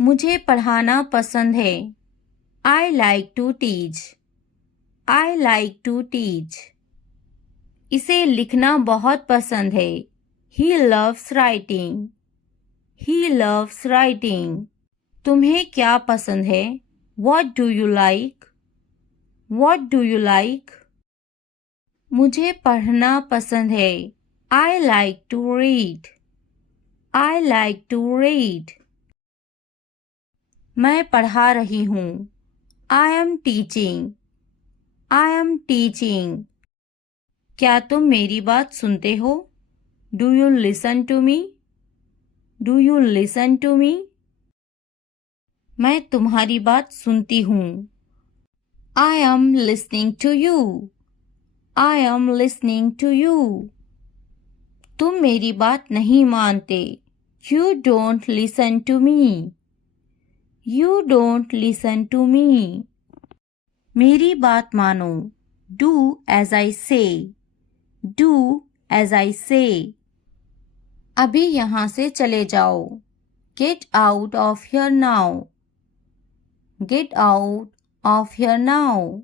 मुझे पढ़ाना पसंद है। I like to teach. I like to teach. इसे लिखना बहुत पसंद है। He loves writing. He loves writing. तुम्हें क्या पसंद है? What do you like? What do you like? मुझे पढ़ना पसंद है। I like to read. I like to read. मैं पढ़ा रही हूँ। I am teaching. I am teaching. क्या तुम मेरी बात सुनते हो? Do you listen to me? Do you listen to me? मैं तुम्हारी बात सुनती हूँ। I am listening to you. I am listening to you. तुम मेरी बात नहीं मानते। You don't listen to me. You don't listen to me. मेरी बात मानो। Do as I say. Do as I say. अभी यहाँ से चले जाओ। Get out of here now. Get out of here now.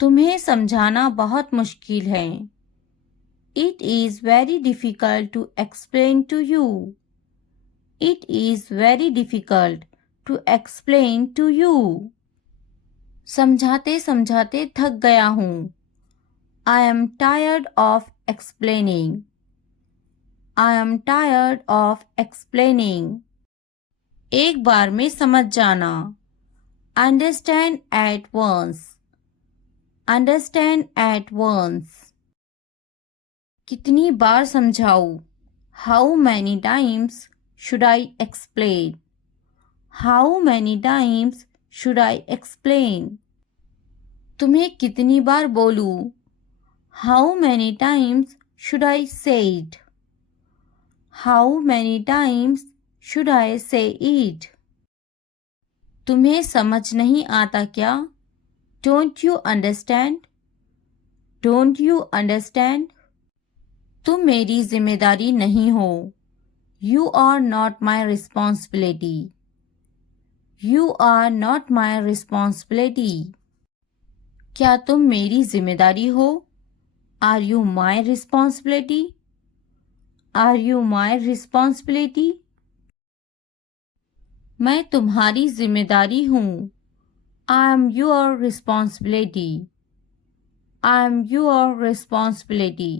तुम्हें समझाना बहुत मुश्किल है। It is very difficult to explain to you. It is very difficult to explain to you. समझाते समझाते थक गया हूँ। I am tired of explaining. I am tired of explaining. एक बार में समझ जाना। Understand at once. Understand at once. कितनी बार समझाऊँ? How many times should I explain? How many times should I explain? तुम्हें कितनी बार बोलूँ? How many times should I say it? How many times should I say it? तुम्हें समझ नहीं आता क्या? Don't you understand? Don't you understand? तुम मेरी जिम्मेदारी नहीं हो। You are not my responsibility. You are not my responsibility. क्या तुम मेरी जिम्मेदारी हो? Are you my responsibility? Are you my responsibility? मैं तुम्हारी जिम्मेदारी हूँ। I am your responsibility. I am your responsibility.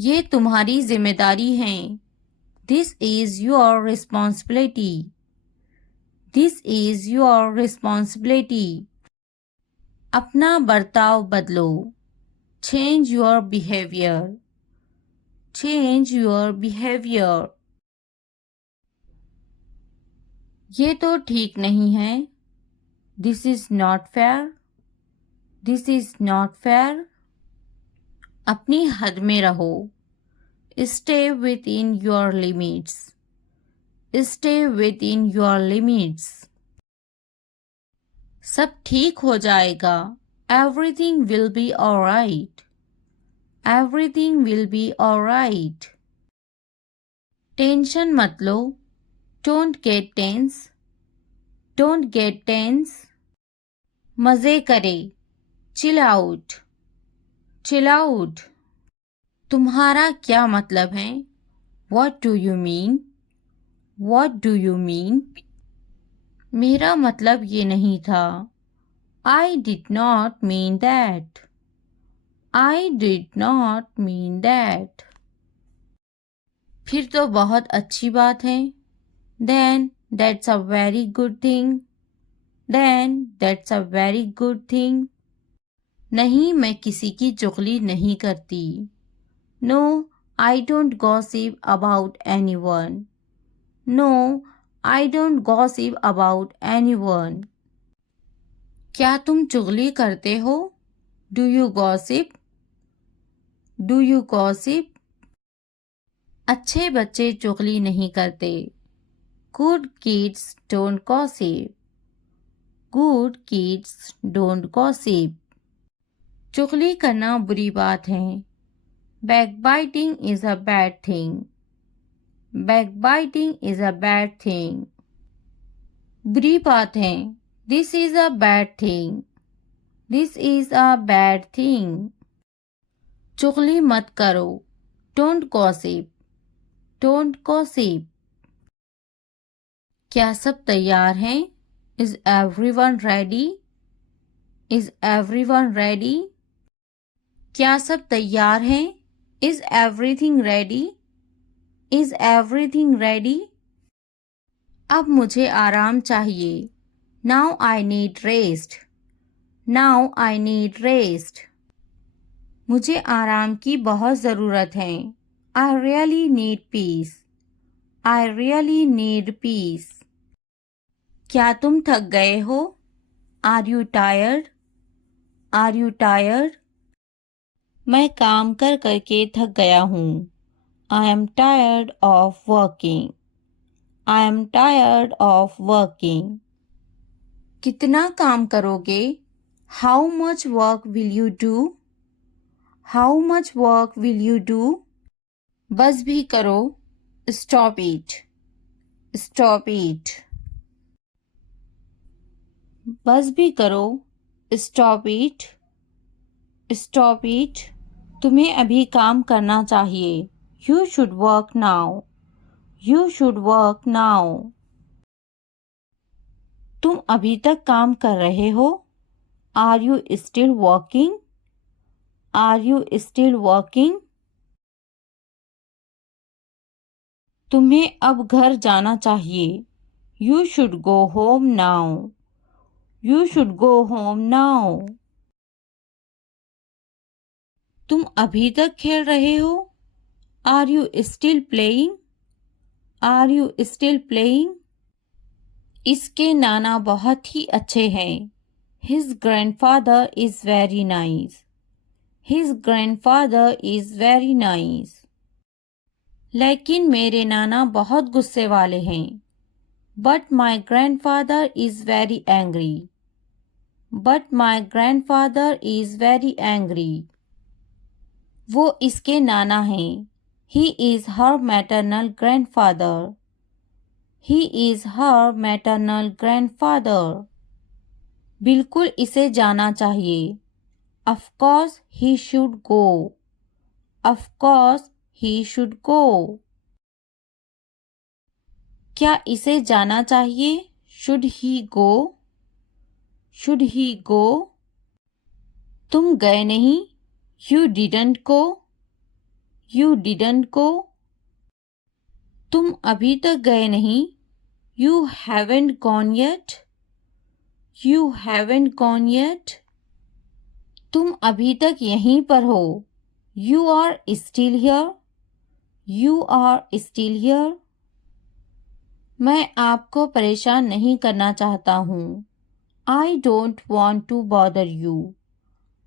ये तुम्हारी जिम्मेदारी है। This is your responsibility. This is your responsibility. अपना बर्ताव बदलो। Change your behavior. Change your behavior. ये तो ठीक नहीं है। This is not fair. This is not fair. अपनी हद में रहो। Stay within your limits. Stay within your limits. सब ठीक हो जाएगा। Everything will be alright. Everything will be alright. Tension मत लो। Don't get tense. Don't get tense. मज़े करे। Chill out. Chill out. तुम्हारा क्या मतलब है? What do you mean? What do you mean? मेरा मतलब ये नहीं था। I did not mean that. I did not mean that. फिर तो बहुत अच्छी बात है। Then that's a very good thing. Then that's a very good thing. नहीं, मैं किसी की चुगली नहीं करती। No, I don't gossip about anyone. No, I don't gossip about anyone. क्या तुम चुगली करते हो? Do you gossip? Do you gossip? अच्छे बच्चे चुगली नहीं करते। Good kids don't gossip. Good kids don't gossip. चुगली करना बुरी बात है। Backbiting is a bad thing. Backbiting is a bad thing. बुरी बात है. This is a bad thing. This is a bad thing. चुगली मत करो. Don't gossip. Don't gossip. क्या सब तैयार हैं? Is everyone ready? Is everyone ready? क्या सब तैयार हैं? Is everything ready? Is everything ready? अब मुझे आराम चाहिए. Now I need rest. Now I need rest. मुझे आराम की बहुत ज़रूरत है. I really need peace. I really need peace. क्या तुम थक गए हो? Are you tired? Are you tired? मैं काम कर करके थक गया हूँ. I am tired of working. I am tired of working. कितना काम करोगे? How much work will you do? How much work will you do? बस भी करो. Stop it. Stop it. बस भी करो. Stop it. Stop it. तुम्हें अभी काम करना चाहिए. You should work now. You should work now. तुम अभी तक काम कर रहे हो? Are you still working? Are you still working? तुम्हें अब घर जाना चाहिए. You should go home now. You should go home now. तुम अभी तक खेल रहे हो? Are you still playing? Are you still playing? इसके नाना बहुत ही अच्छे हैं. His grandfather is very nice. His grandfather is very nice. लेकिन मेरे नाना बहुत गुस्से वाले हैं. But my grandfather is very angry. But my grandfather is very angry. वो इसके नाना हैं. He is her maternal grandfather. He is her maternal grandfather. बिल्कुल इसे जाना चाहिए. Of course he should go. Of course he should go. क्या इसे जाना चाहिए? Should he go? Should he go? तुम गए नहीं? You didn't go. You didn't go. तुम अभी तक गए नहीं? You haven't gone yet. You haven't gone yet. तुम अभी तक यहीं पर हो. You are still here. You are still here. मैं आपको परेशान नहीं करना चाहता हूँ. I don't want to bother you.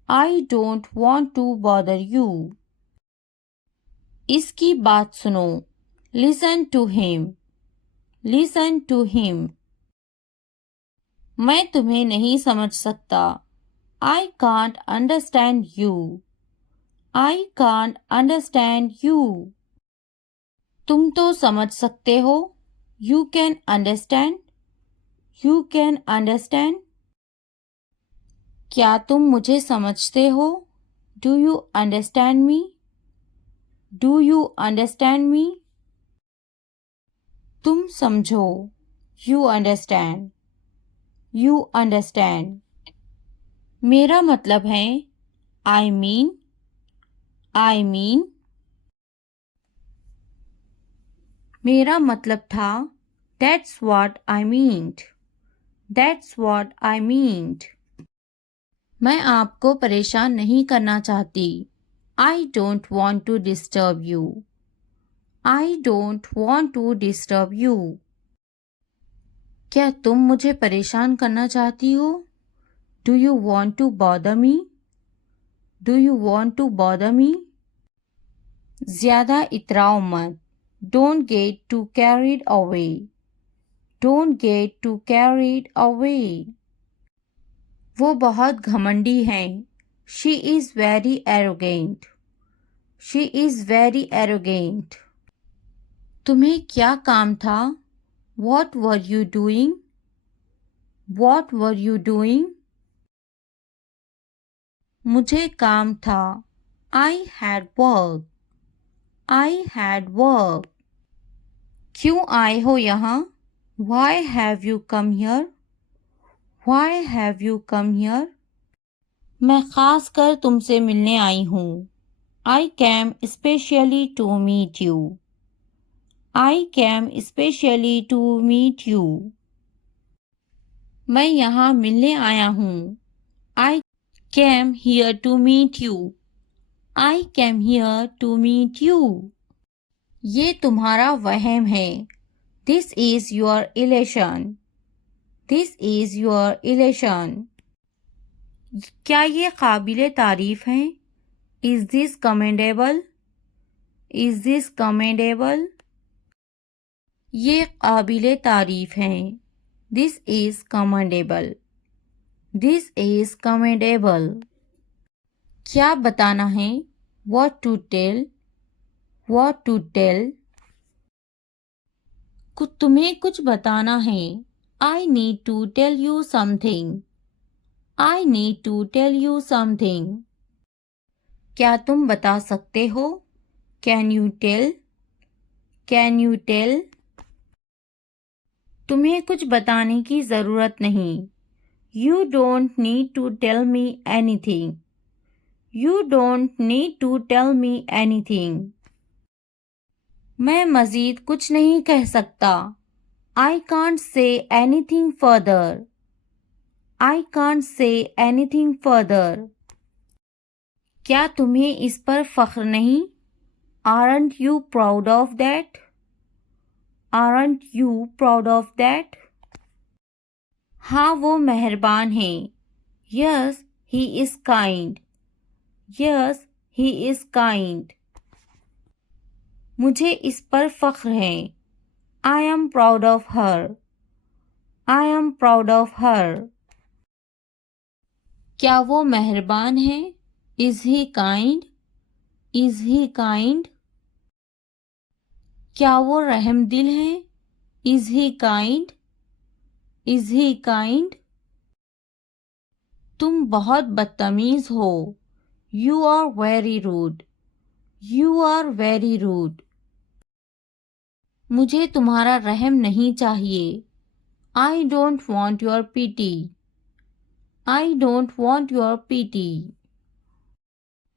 I don't want to bother you. इसकी बात सुनो. Listen to him. Listen to him. मैं तुम्हें नहीं समझ सकता. I can't understand you. I can't understand you. तुम तो समझ सकते हो. You can understand. You can understand. क्या तुम मुझे समझते हो? Do you understand me? Do you understand me? तुम समझो. You understand. You understand. मेरा मतलब है. I mean. I mean. मेरा मतलब था. That's what I meant. That's what I meant. मैं आपको परेशान नहीं करना चाहती. I don't want to disturb you. I don't want to disturb you. क्या तुम मुझे परेशान करना चाहती हो? Do you want to bother me? Do you want to bother me? ज़्यादा इतराओ मत. Don't get too carried away. Don't get too carried away. वो बहुत घमंडी हैं. She is very arrogant. She is very arrogant. तुम्हें क्या काम था? What were you doing? What were you doing? मुझे काम था. I had work. I had work. क्यों आए हो यहाँ? Why have you come here? Why have you come here? मैं खास कर तुमसे मिलने आई हूँ. I came especially to meet you. I came especially to meet you. मैं यहाँ मिलने आया हूँ. I came here to meet you. I came here to meet you. ये तुम्हारा वहम है. This is your illusion. This is your illusion. क्या ये काबिले तारीफ है? Is this commendable? Is this commendable? ये काबिले तारीफ है. This is commendable. This is commendable. क्या बताना है? What to tell? What to tell? तुम्हें कुछ बताना है. I need to tell you something. I need to tell you something. क्या तुम बता सकते हो? Can you tell? Can you tell? तुम्हें कुछ बताने की ज़रूरत नहीं. You don't need to tell me anything. You don't need to tell me anything. मैं मज़ीद कुछ नहीं कह सकता. I can't say anything further. I can't say anything further. क्या तुम्हें इस पर फ़ख्र नहीं? Aren't you proud of that? Aren't you proud of that? हाँ वो मेहरबान है. Yes, he is kind. Yes, he is kind. मुझे इस पर फ़ख्र है. I am proud of her. I am proud of her. क्या वो मेहरबान है? Is he kind? Is he kind? क्या वो रहमदिल है? Is he kind? Is he kind? तुम बहुत बदतमीज हो. You are very rude. You are very rude. मुझे तुम्हारा रहम नहीं चाहिए. I don't want your pity. I don't want your pity.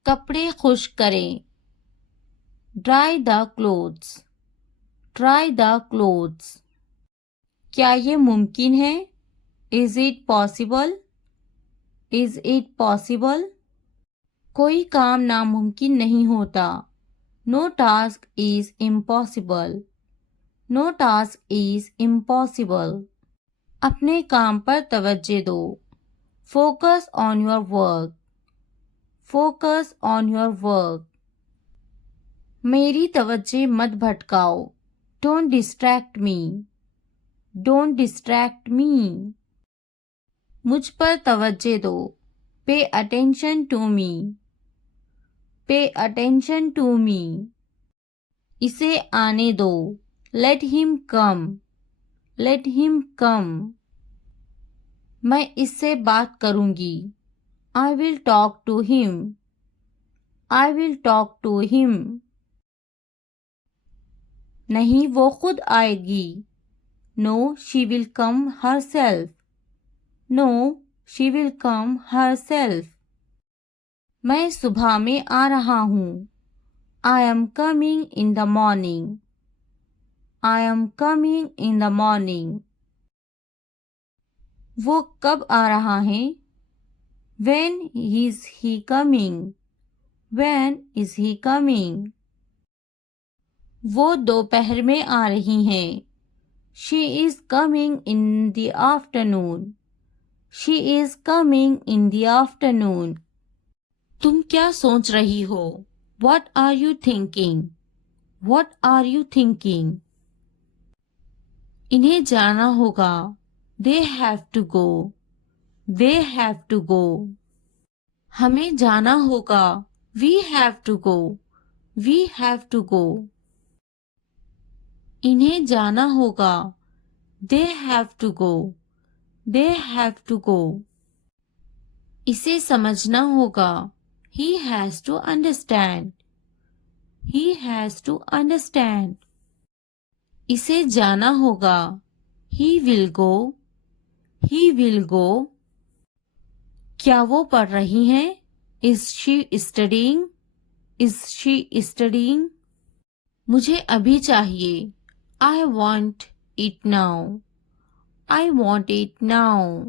कपड़े खुश्क करें. Dry the clothes. Dry the clothes. क्या ये मुमकिन है? Is it possible? Is it possible? कोई काम नामुमकिन नहीं होता. No task is impossible. No task is impossible. अपने काम पर तवज्जो दो. Focus on your work. Focus on your work. मेरी तवज्जो मत भटकाओ. Don't distract me. Don't distract me. मुझ पर तवज्जो दो. Pay attention to me. Pay attention to me. इसे आने दो. Let him come. Let him come. मैं इससे बात करूंगी. I will talk to him. I will talk to him. नहीं वो खुद आएगी. No, she will come herself. No, she will come herself. मैं सुबह में आ रहा हूँ. I am coming in the morning. I am coming in the morning. वो कब आ रहा है? When is he coming? When is he coming? वो दोपहर में आ रही हैं. She is coming in the afternoon. She is coming in the afternoon. तुम क्या सोच रही हो? What are you thinking? What are you thinking? इन्हें जाना होगा. They have to go. They have to go. हमें जाना होगा. We have to go. We have to go. इन्हें जाना होगा। They have to go, they have to go. इसे समझना होगा। He has to understand, he has to understand. इसे जाना होगा। He will go, he will go. क्या वो पढ़ रही हैं? Is she studying, is she studying. मुझे अभी चाहिए। I want it now, I want it now.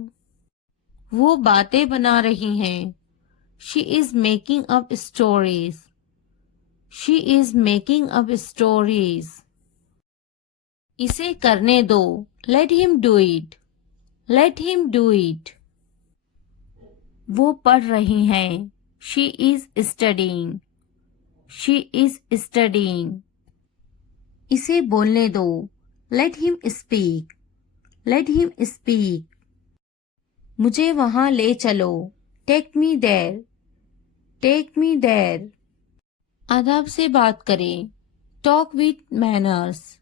वो बातें बना रही हैं। She is making up stories, she is making up stories. इसे करने दो। Let him do it, let him do it. वो पढ़ रही हैं। She is studying, she is studying. इसे बोलने दो। Let him speak, let him speak. मुझे वहां ले चलो। Take me there, take me there. अदब से बात करें। Talk with manners,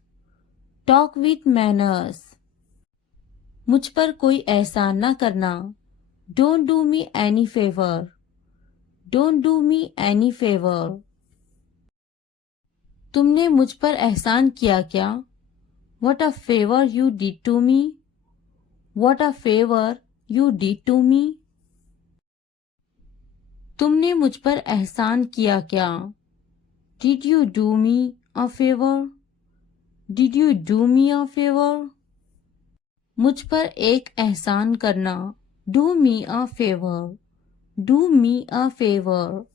talk with manners. मुझ पर कोई एहसान ना करना। Don't do me any favour, don't do me any favour. तुमने मुझ पर एहसान किया क्या? What a favor you did to me, what a favor you did to me। तुमने मुझ पर एहसान किया क्या? Did you do me a favor, did you do me a favor। मुझ पर एक एहसान करना। Do me a favor, do me a favor।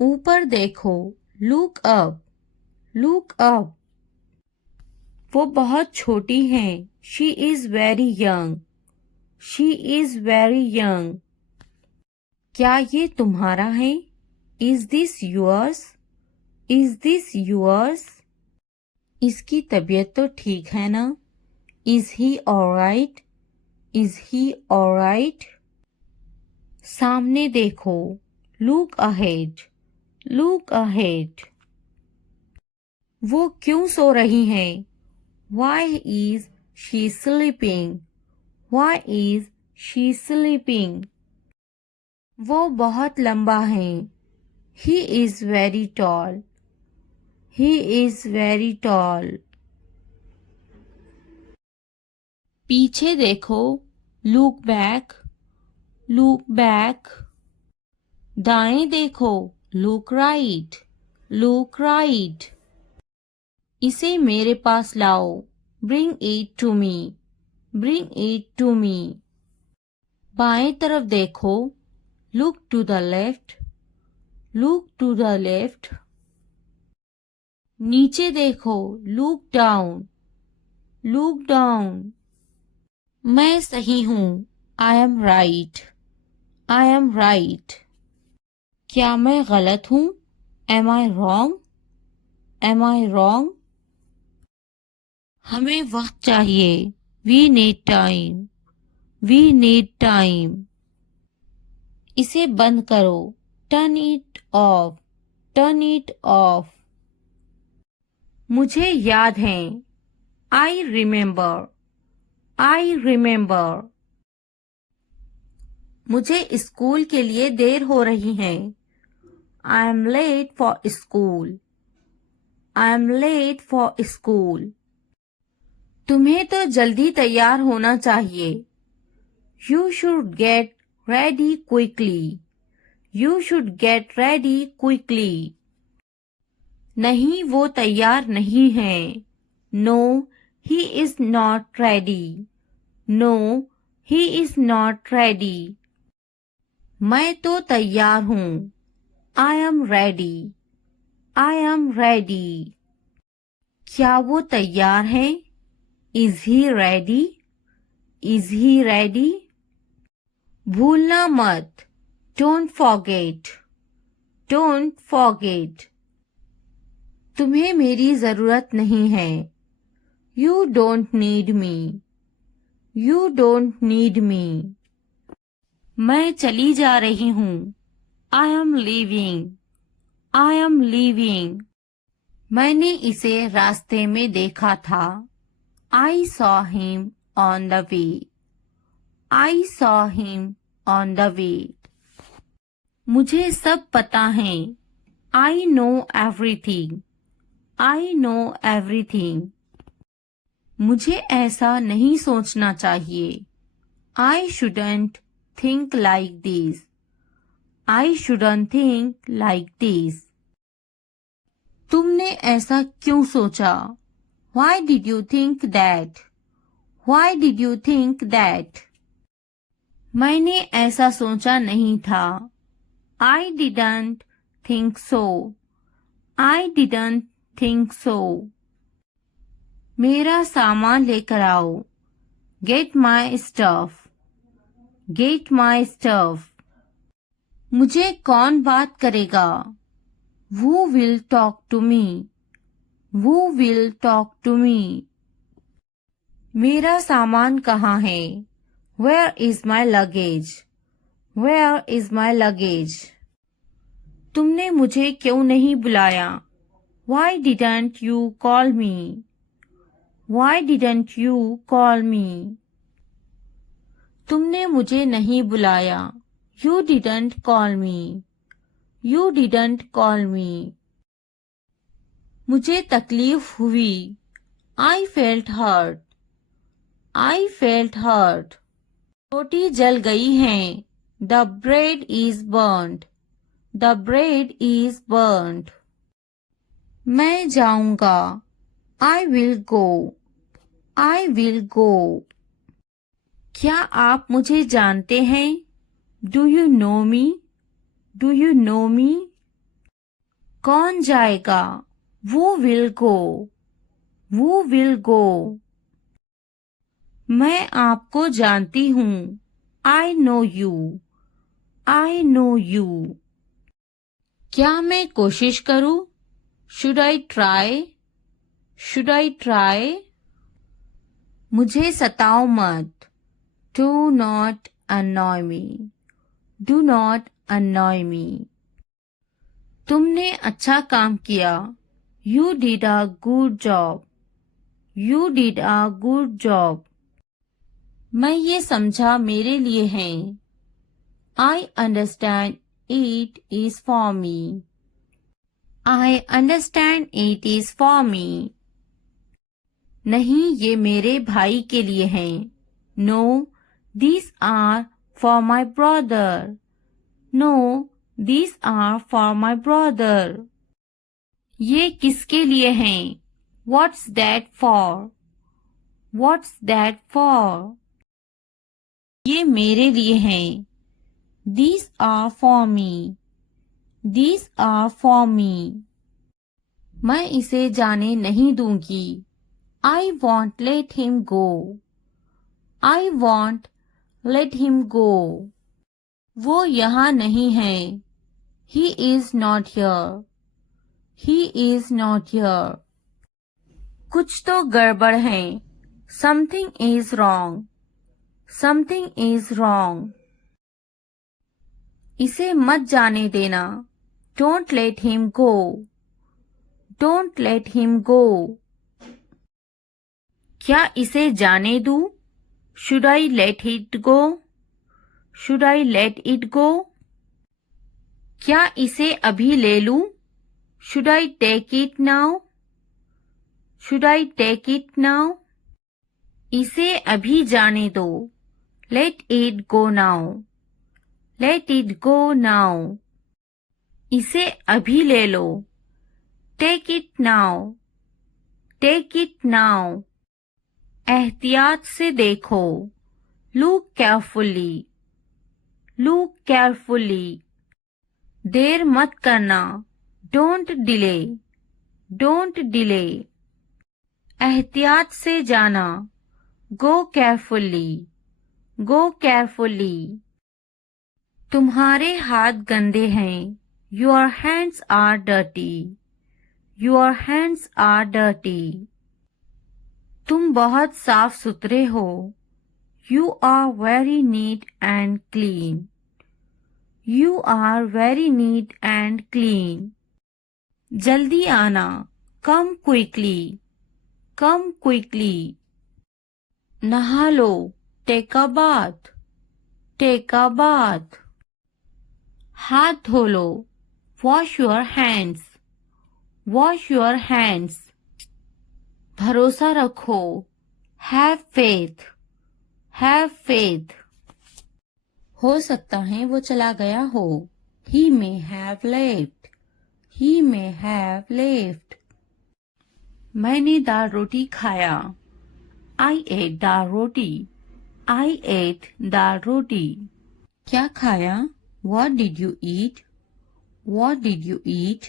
ऊपर देखो। Look up, look up। वो बहुत छोटी हैं। She is very young, she is very young। क्या ये तुम्हारा है? Is this yours, is this yours। इसकी तबीयत तो ठीक है ना? Is he alright, is he alright। सामने देखो। Look ahead, look ahead। वो क्यों सो रही हैं? Why is she sleeping, why is she sleeping। वो बहुत लंबा है। He is very tall, he is very tall। पीछे देखो। Look back, look back। दाएं देखो। Look right, look right। इसे मेरे पास लाओ। Bring it to me, bring it to me। बाएं तरफ देखो। Look to the left, look to the left। नीचे देखो। Look down, look down। मैं सही हूँ। I am right, I am right। क्या मैं गलत हूँ? Am I wrong, am I wrong। हमें वक्त चाहिए। We need time, we need time। इसे बंद करो। Turn it off, turn it off। मुझे याद है। I remember, I remember। मुझे स्कूल के लिए देर हो रही है। I am late for school, I am late for school। तुम्हें तो जल्दी तैयार होना चाहिए। You should get ready quickly, you should get ready quickly। नहीं, वो तैयार नहीं है। No, he is not ready, no, he is not ready। मैं तो तैयार हूँ। I am ready, I am ready। क्या वो तैयार है? Is he ready, is he ready। भूलना मत। Don't forget, don't forget। तुम्हें मेरी जरूरत नहीं है। You don't need me, you don't need me। मैं चली जा रही हूँ। I am leaving, I am leaving। मैंने इसे रास्ते में देखा था। I saw him on the way. I saw him on the way. मुझे सब पता है। I know everything. I know everything. मुझे ऐसा नहीं सोचना चाहिए। I shouldn't think like this. I shouldn't think like this. तुमने ऐसा क्यों सोचा? Why did you think that? Why did you think that? मैंने ऐसा सोचा नहीं था। I didn't think so. I didn't think so. मेरा सामान लेकर आओ। Get my stuff. Get my stuff. मुझे कौन बात करेगा? Who will talk to me? Who will talk to me? मेरा सामान कहाँ है? Where is my luggage? Where is my luggage? तुमने मुझे क्यों नहीं बुलाया? Why didn't you call me? Why didn't you call me? तुमने मुझे नहीं बुलाया। You didn't call me. You didn't call me. मुझे तकलीफ हुई। I felt hurt. I felt hurt. रोटी जल गई है। The bread is burnt. The bread is burnt. मैं जाऊंगा। I will go. I will go. क्या आप मुझे जानते हैं? Do you know me? Do you know me? कौन जाएगा? Who will go? Who will go? मैं आपको जानती हूँ। I know you. I know you. क्या मैं कोशिश करूँ? Should I try? Should I try? मुझे सताओ मत। Do not annoy me. Do not annoy me. तुमने अच्छा काम किया। You did a good job. You did a good job. मैं ये समझा मेरे लिए है। I understand it is for me. I understand it is for me. नहीं, ये मेरे भाई के लिए हैं। No, these are for my brother. No, these are for my brother. ये किसके लिए हैं? What's that for? What's that for? ये मेरे लिए हैं। These are for me. These are for me. मैं इसे जाने नहीं दूंगी। I won't let him go. I won't let him go. वो यहाँ नहीं है। He is not here. He is not here. कुछ तो गड़बड़ है। Something is wrong. Something is wrong. इसे मत जाने देना। Don't let him go. Don't let him go. क्या इसे जाने दूँ? Should I let it go? Should I let it go? क्या इसे अभी ले लूँ? Should I take it now? Should I take it now? इसे अभी जाने दो। Let it go now. Let it go now. इसे अभी ले लो। Take it now. Take it now. एहतियात से देखो। Look carefully. Look carefully. देर मत करना। Don't delay. Don't delay. एहतियात से जाना। Go carefully. Go carefully. तुम्हारे हाथ गंदे हैं। Your hands are dirty. Your hands are dirty. तुम बहुत साफ सुथरे हो। You are very neat and clean. You are very neat and clean. जल्दी आना। Come quickly. Come quickly. नहा लो. Take a bath. Take a bath. हाथ धो लो. Wash your hands. Wash your hands. भरोसा रखो. Have faith. Have faith. हो सकता है वो चला गया हो. He may have left. He may have left. मैंने दाल रोटी खाया. I ate dal roti. I ate दाल रोटी. क्या खाया? What did you eat? What did you eat?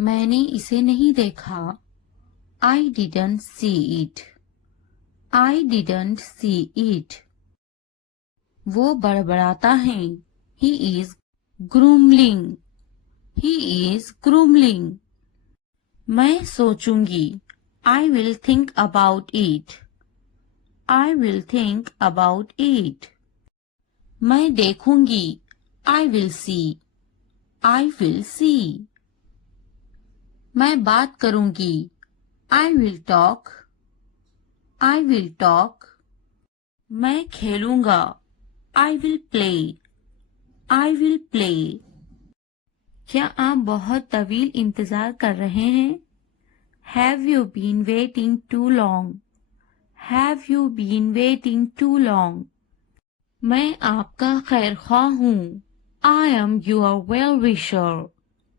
मैंने इसे नहीं देखा. I didn't see it. I didn't see it. वो बड़बड़ाता है. He is grumbling. He is grumbling. मैं सोचूंगी. I will think about it. I will think about it. मैं देखूंगी. I will see. I will see. मैं बात करूंगी. I will talk. I will talk. मैं खेलूंगा. I will play. I will play. क्या आप बहुत तवील इंतजार कर रहे हैं? Have you been waiting too long? Have you been waiting too long? मैं आपका खैर ख्वाह हूँ. I am your well-wisher.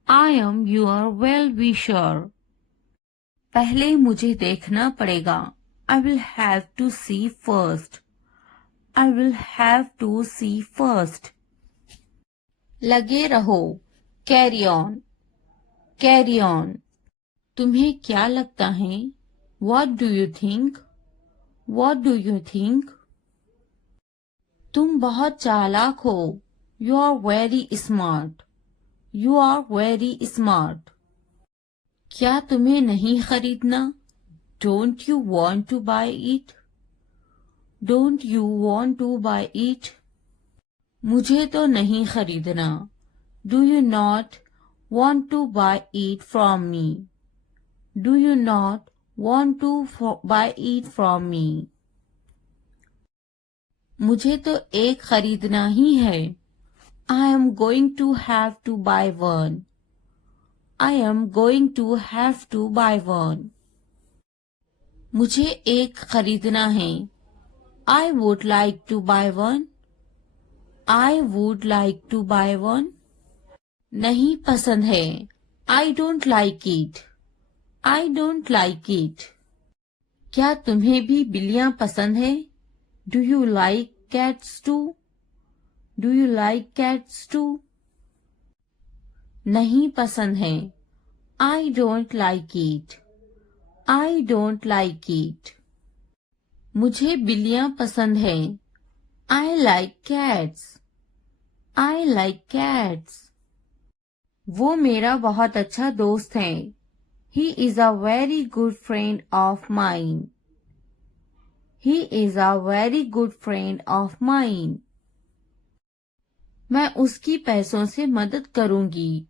I am your well-wisher. पहले मुझे देखना पड़ेगा. I will have to see first. I will have to see first. लगे रहो. Carry on. Carry on. तुम्हें क्या लगता है? What do you think? What do you think? तुम बहुत चालाक हो. You are very smart. You are very smart. क्या तुम्हें नहीं खरीदना? Don't you want to buy it? Don't you want to buy it? मुझे तो नहीं खरीदना. Do you not want to buy it from me? Do you not want to buy it from me? मुझे तो एक खरीदना ही है. I am going to have to buy one. I am going to have to buy one. मुझे एक खरीदना है. I would like to buy one. I would like to buy one. नहीं पसंद है. I don't like it. I don't like it. क्या तुम्हें भी बिल्लियां पसंद है? Do you like cats too? Do you like cats too? नहीं पसंद है. I don't like it. I don't like it. मुझे बिल्लियां पसंद है. I like cats. I like cats. वो मेरा बहुत अच्छा दोस्त है. He is a very good friend of mine. He is a very good friend of mine. मैं उसकी पैसों से मदद करूंगी.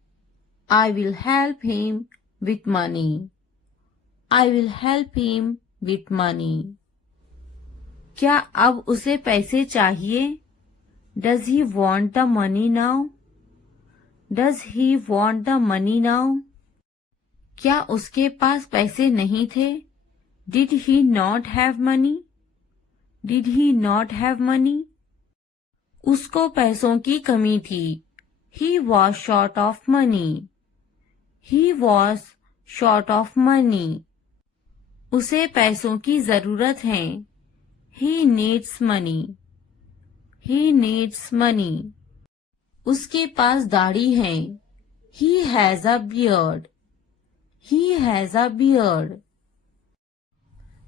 I will help him with money. I will help him with money. क्या अब उसे पैसे चाहिए? Does he want the money now? Does he want the money now? क्या उसके पास पैसे नहीं थे? Did he not have money? Did he not have money? उसको पैसों की कमी थी. He was short of money. He was short of money. उसे पैसों की जरूरत है. He needs money. He needs money. उसके पास दाढ़ी है. He has a beard. He has a beard.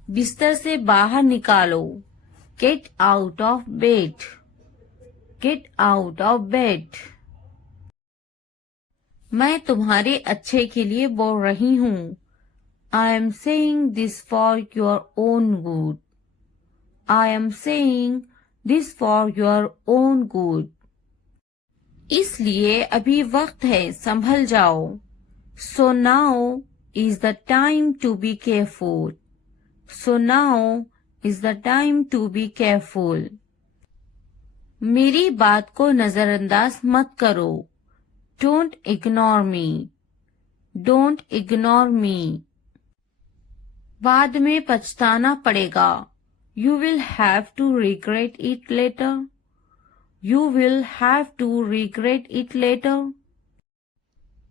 बिस्तर से बाहर निकालो. Get out of bed. Get out of bed. मैं तुम्हारे अच्छे के लिए बोल रही हूँ. I am saying this for your own good. I am saying this for your own good. इसलिए अभी वक्त है, संभल जाओ. So now is the time to be careful. So now is the time to be careful. मेरी बात को नजरअंदाज मत करो. Don't ignore me. Don't ignore me. बाद में पछताना पड़ेगा. You will have to regret it later. You will have to regret it later.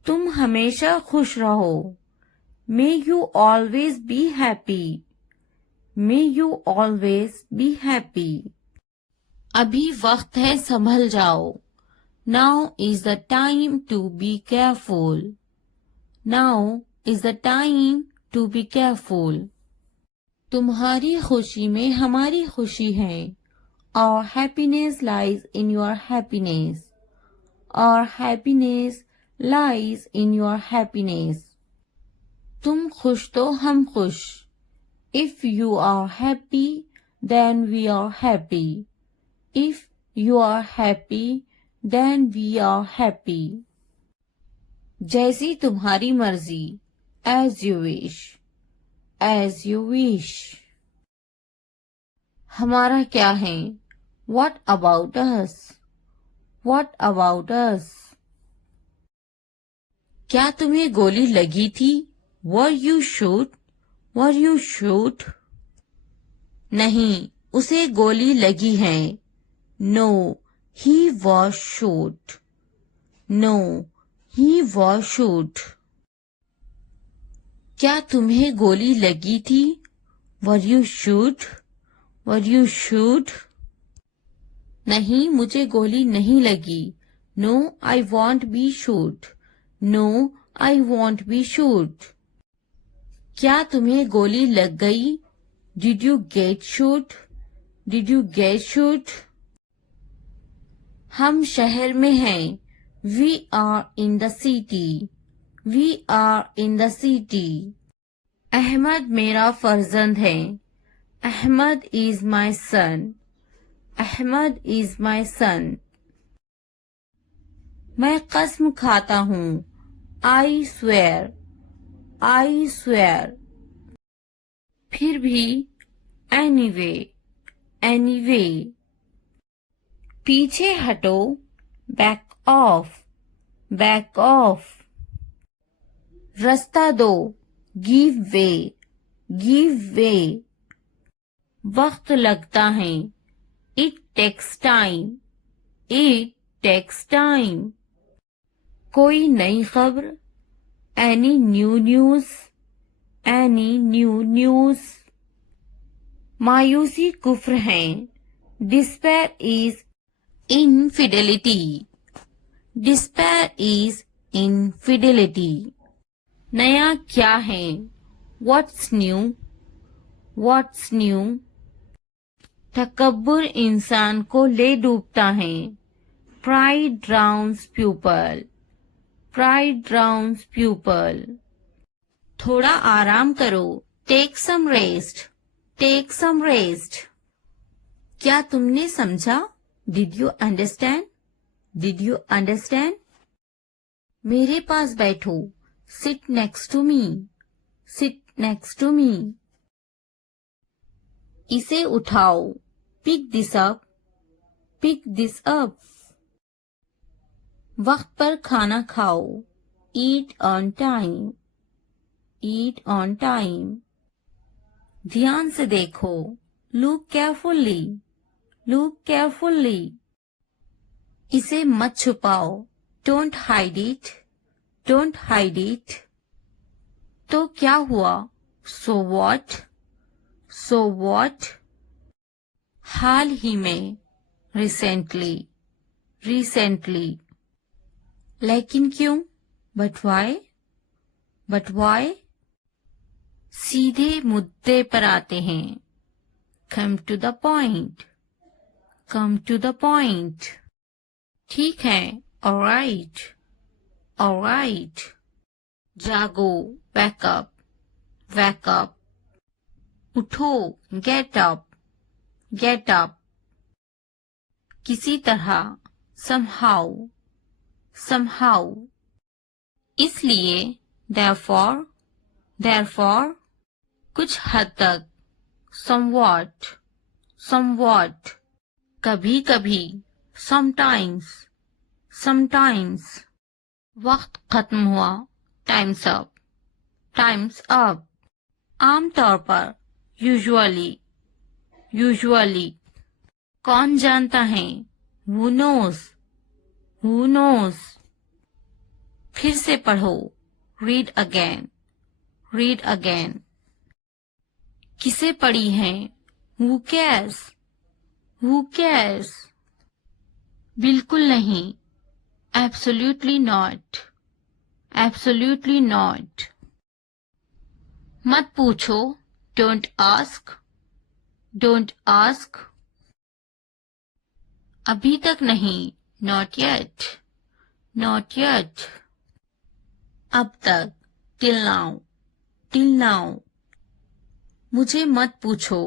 तुम हमेशा खुश रहो. May you always be happy. May you always be happy. अभी वक्त है संभल जाओ. Now is the time to be careful. Now is the time to be careful. तुम्हारी खुशी में हमारी खुशी है. Our happiness lies in your happiness. Our happiness lies in your happiness. तुम खुश तो हम खुश. If you are happy, then we are happy. If you are happy, then we are happy. जैसी तुम्हारी मर्जी. As you wish. As you wish. हमारा क्या है? What about us? What about us? क्या तुम्हें गोली लगी थी? Were you shot? Were you shot? नहीं, उसे गोली लगी है. No, he was shot. No, he was shot. क्या तुम्हें गोली लगी थी? Were you shot? Were you shot? नहीं, मुझे गोली नहीं लगी. No, I won't be shot. No, I won't be shot. क्या तुम्हें गोली लग गई? Did you get shot? Did you get shot? हम शहर में हैं. We are in the city. We are in the city. Ahmad मेरा फर्जंद है. Ahmad is my son. Ahmad is my son. मैं कसम खाता हूँ. I swear. I swear. फिर भी. Anyway. Anyway. पीछे हटो. Back off. Back off. रास्ता दो. Give way. Give way. वक्त लगता है. It takes time. It takes time. कोई नई खबर. Any new news. Any new news. मायूसी कुफ्र है. Despair is infidelity. Despair is infidelity. नया क्या है? What's new? What's new? तकब्बुर इंसान को ले डूबता है. Pride drowns pupil. Pride drowns pupil. थोड़ा आराम करो. Take some rest. Take some rest. क्या तुमने समझा? Did you understand? Did you understand? मेरे पास बैठो. Sit next to me. Sit next to me. इसे उठाओ. Pick this up. Pick this up. वक्त पर खाना खाओ. Eat on time. Eat on time. ध्यान से देखो. Look carefully. Look carefully. इसे मत छुपाओ. Don't hide it. Don't hide it. तो क्या हुआ? So what? So what? हाल ही में. Recently. Recently. लेकिन क्यों? But why? But why? सीधे मुद्दे पर आते हैं. Come to the point. Come to the point. ठीक है. All right. All right. जागो. Wake up. Wake up. उठो. Get up. Get up. किसी तरह. Somehow. Somehow. इसलिए. Therefore. therefore, कुछ हद तक, somewhat, somewhat, कभी कभी, sometimes, sometimes, वक्त खत्म हुआ, time's up, time's up, आमतौर पर, usually, usually, कौन जानता है, who knows, who knows, फिर से पढ़ो, read again, read again, किसे पढ़ी है, who cares, who cares, बिल्कुल नहीं, absolutely not, absolutely not, मत पूछो, don't ask, don't ask, अभी तक नहीं, not yet, not yet, अब तक, till now, till now, मुझे मत पूछो,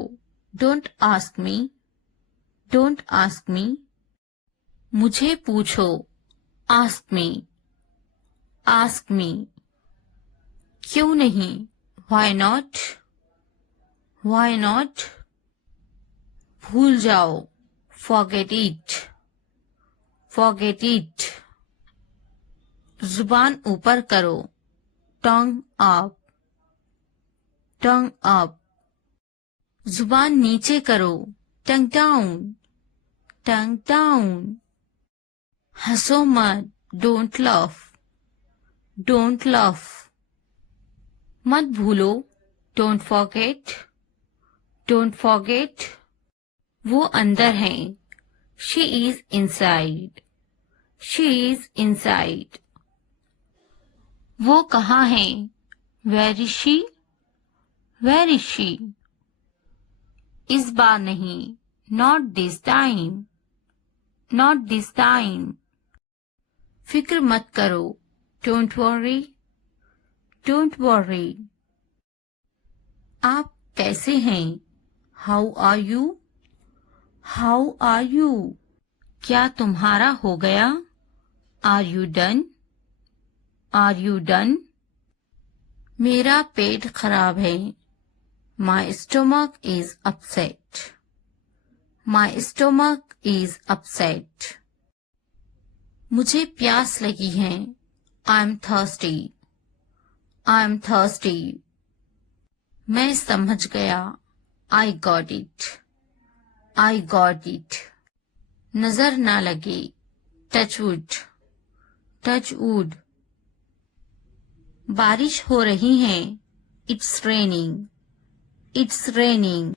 don't ask me, don't ask me, मुझे पूछो, ask me, ask me, क्यों नहीं, why not, why not, भूल जाओ, forget it, forget it, जुबान ऊपर करो, tongue up, tongue up, जुबान नीचे करो, tongue down, tongue down, हंसो मत, don't laugh, don't laugh, मत भूलो, don't forget, don't forget, वो अंदर है, she is inside, she is inside, वो कहाँ है, where is she, where is she, इस बार नहीं, not this time, not this time, फिक्र मत करो, don't worry, don't worry, आप कैसे हैं, how are you, how are you, क्या तुम्हारा हो गया, are you done, are you done, मेरा पेट खराब है, my stomach is upset, my stomach is upset, मुझे प्यास लगी है, I'm thirsty, I'm thirsty, मैं समझ गया, I got it, I got it, नजर ना लगे, touch wood, touch wood, बारिश हो रही है, it's raining, it's raining,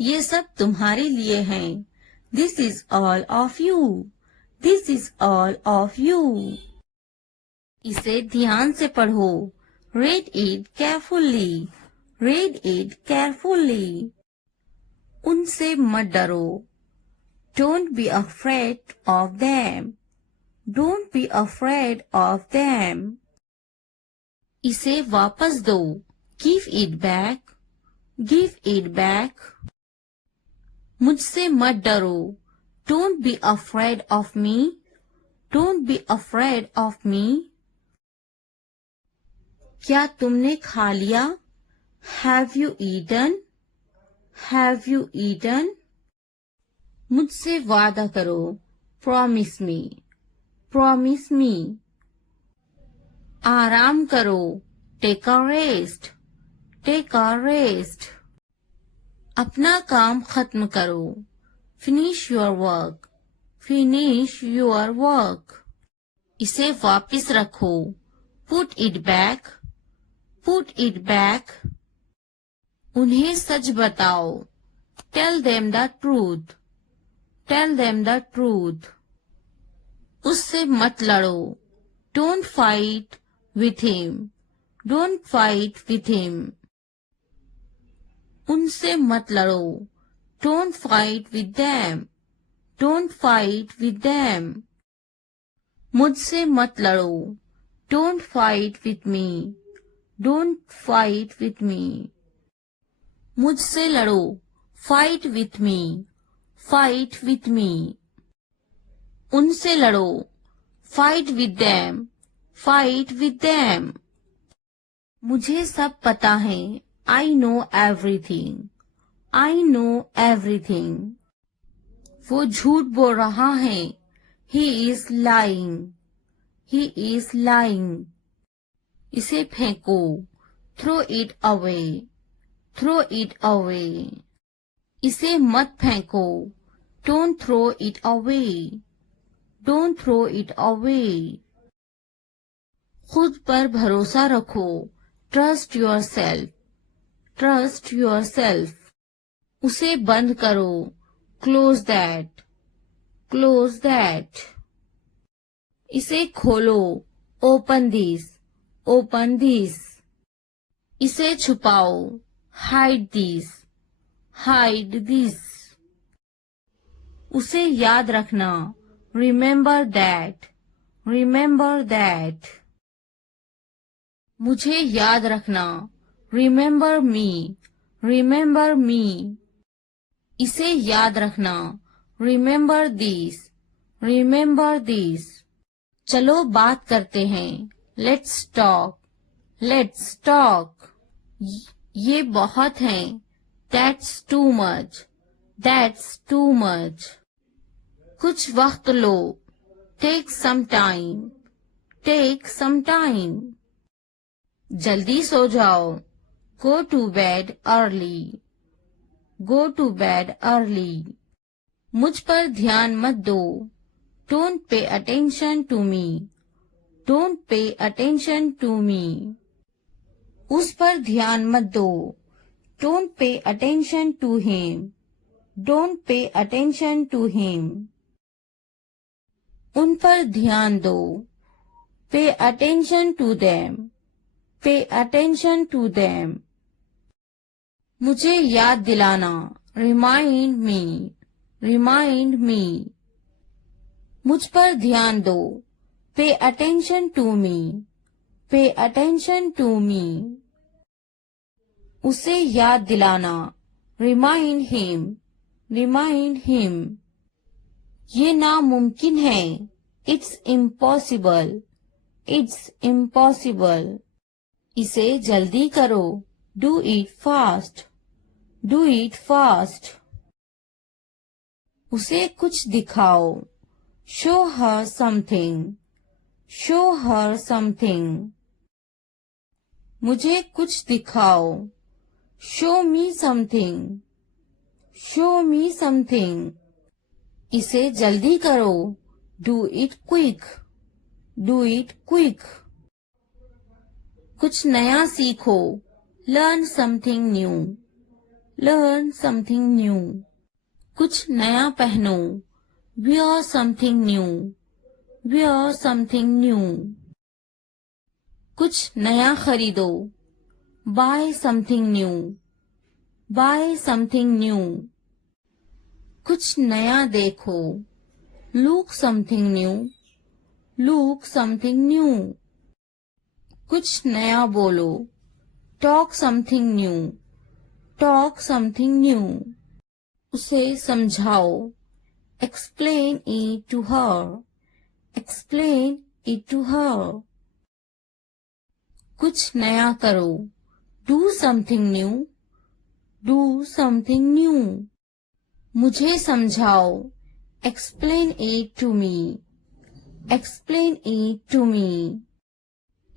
ये सब तुम्हारे लिए है, this is all of you, this is all of you, इसे ध्यान से पढ़ो, read it carefully, read it carefully, उनसे मत डरो, don't be afraid of them, don't be afraid of them, इसे वापस दो, give it back, give it back, मुझसे मत डरो, don't be afraid of me, don't be afraid of me, क्या तुमने खा लिया, have you eaten, have you eaten, मुझसे वादा करो, promise me, promise me, आराम करो, take a rest, take a rest, अपना काम खत्म करो, finish your work, finish your work, इसे वापस रखो, put it back, put it back, उन्हें सच बताओ, tell them the truth, tell them the truth, उससे मत लड़ो, don't fight with him, don't fight with him, उनसे मत लड़ो, don't fight with them, don't fight with them, मुझसे मत लड़ो, don't fight with me, don't fight with me, मुझसे लड़ो, fight with me, fight with me, उनसे लड़ो, fight with them, fight with them, मुझे सब पता है. I know everything. I know everything. वो झूठ बोल रहा है. He is lying. He is lying. इसे फेंको. Throw it away. Throw it away. इसे मत फेंको. Don't throw it away. Don't throw it away. खुद पर भरोसा रखो. Trust yourself. Trust yourself. उसे बंद करो. Close that. Close that. इसे खोलो. Open this. Open this. इसे छुपाओ. Hide this. Hide this. उसे याद रखना. Remember that. Remember that. मुझे याद रखना. Remember me. Remember me. इसे याद रखना. Remember this. Remember this. चलो बात करते हैं. Let's talk. Let's talk. ये बहुत है. That's too much. That's too much. कुछ वक्त लो. Take some time. Take some time. जल्दी सो जाओ. Go to bed early. Go to bed early. मुझ पर ध्यान मत दो. Don't pay attention to me. Don't pay attention to me. उस पर ध्यान मत दो. Don't pay attention to him. Don't pay attention to him. उन पर ध्यान दो. Pay attention to them. Pay attention to them. मुझे याद दिलाना. Remind me. Remind me. मुझ पर ध्यान दो. Pay attention to me. Pay attention to me. उसे याद दिलाना. Remind him. Remind him. ये नामुमकिन है. It's impossible. It's impossible. इसे जल्दी करो. Do it fast. Do it fast. उसे कुछ दिखाओ. Show her something. Show her something. मुझे कुछ दिखाओ. Show me something. Show me something. इसे जल्दी करो. Do it quick. Do it quick. कुछ नया सीखो. Learn something new. Learn something new. कुछ नया पहनो. Wear something new. Wear something new. कुछ नया खरीदो. Buy something new. Buy something new. कुछ नया देखो. Look something new. Look something new. कुछ नया बोलो. Talk something new. Talk something new. उसे समझाओ. Explain it to her. Explain it to her. कुछ नया करो. Do something new. Do something new. मुझे समझाओ. Explain it to me. Explain it to me.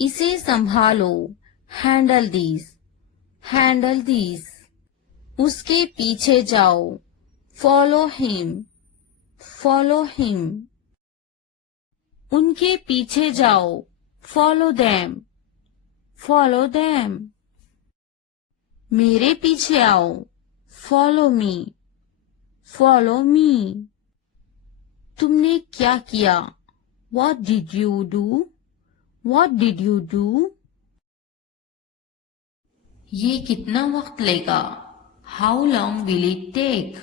इसे संभालो. Handle these. Handle these. उसके पीछे जाओ. Follow him. Follow him. उनके पीछे जाओ. Follow them. Follow them. मेरे पीछे आओ. Follow me. Follow me. तुमने क्या किया? What did you do? What did you do? ये कितना वक्त लेगा? How long will it take?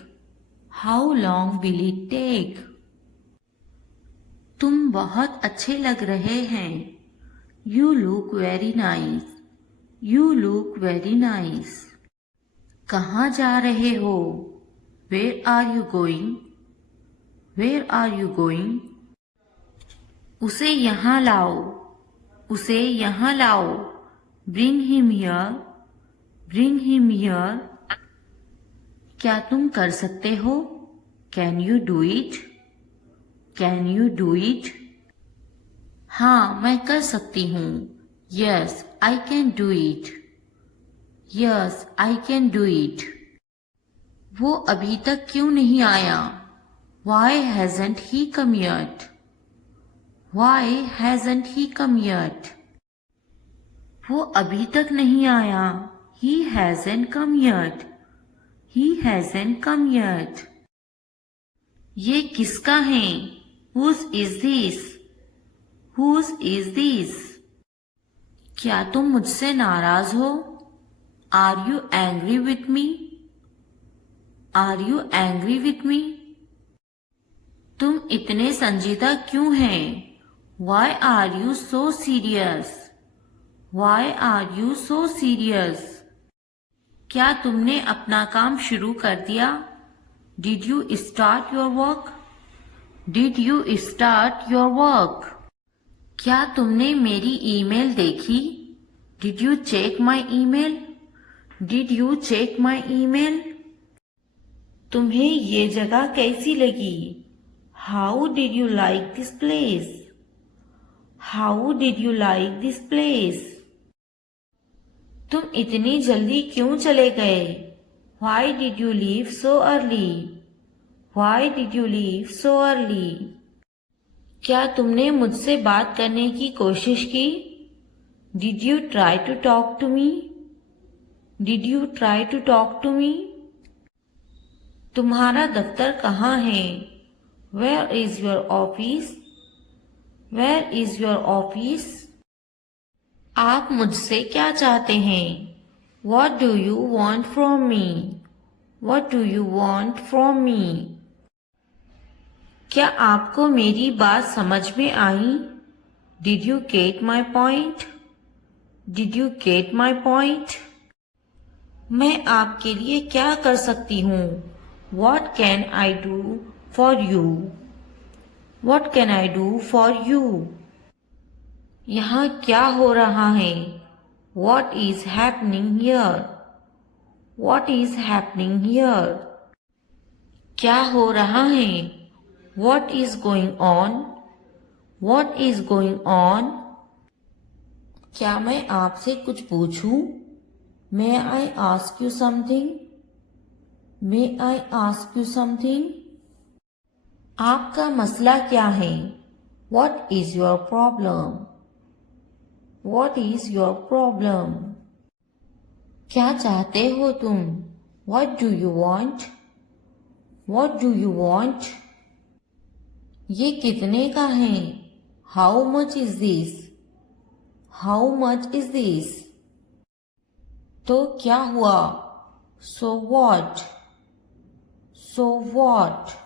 How long will it take? तुम बहुत अच्छे लग रहे हैं. You look very nice. You look very nice. कहाँ जा रहे हो? Where are you going? Where are you going? उसे यहाँ लाओ. उसे यहाँ लाओ. Bring him here. Bring him here. क्या तुम कर सकते हो? Can you do it? Can you do it? हाँ, मैं कर सकती हूँ. Yes, I can do it. Yes, I can do it. वो अभी तक क्यों नहीं आया? Why hasn't he come yet? Why hasn't he come yet? वो अभी तक नहीं आया. He hasn't come yet. He hasn't come yet. ये किसका है? Whose is this? Whose is this? क्या तुम मुझसे नाराज हो? Are you angry with me? Are you angry with me? तुम इतने संजीदा क्यों हैं? Why are you so serious? Why are you so serious? क्या तुमने अपना काम शुरू कर दिया? Did you start your work? Did you start your work? क्या तुमने मेरी ईमेल देखी? Did you check my email? Did you check my email? तुम्हें ये जगह कैसी लगी? How did you like this place? How did you like this place? तुम इतनी जल्दी क्यों चले गए? Why did you leave so early? Why did you leave so early? क्या तुमने मुझसे बात करने की कोशिश की? Did you try to talk to me? Did you try to talk to me? तुम्हारा दफ्तर कहाँ है? Where is your office? Where is your office? आप मुझसे क्या चाहते हैं? What do you want from me? What do you want from me? क्या आपको मेरी बात समझ में आई? Did you get my point? Did you get my point? मैं आपके लिए क्या कर सकती हूँ? What can I do for you? What can I do for you? यहाँ क्या हो रहा है? What is happening here? What is happening here? क्या हो रहा है? What is going on? What is going on? क्या मैं आपसे कुछ पूछूं? May I ask you something? May I ask you something? आपका मसला क्या है? What is your problem? What is your problem? क्या चाहते हो तुम? What do you want? What do you want? ये कितने का है? How much is this? How much is this? तो क्या हुआ? So what? So what?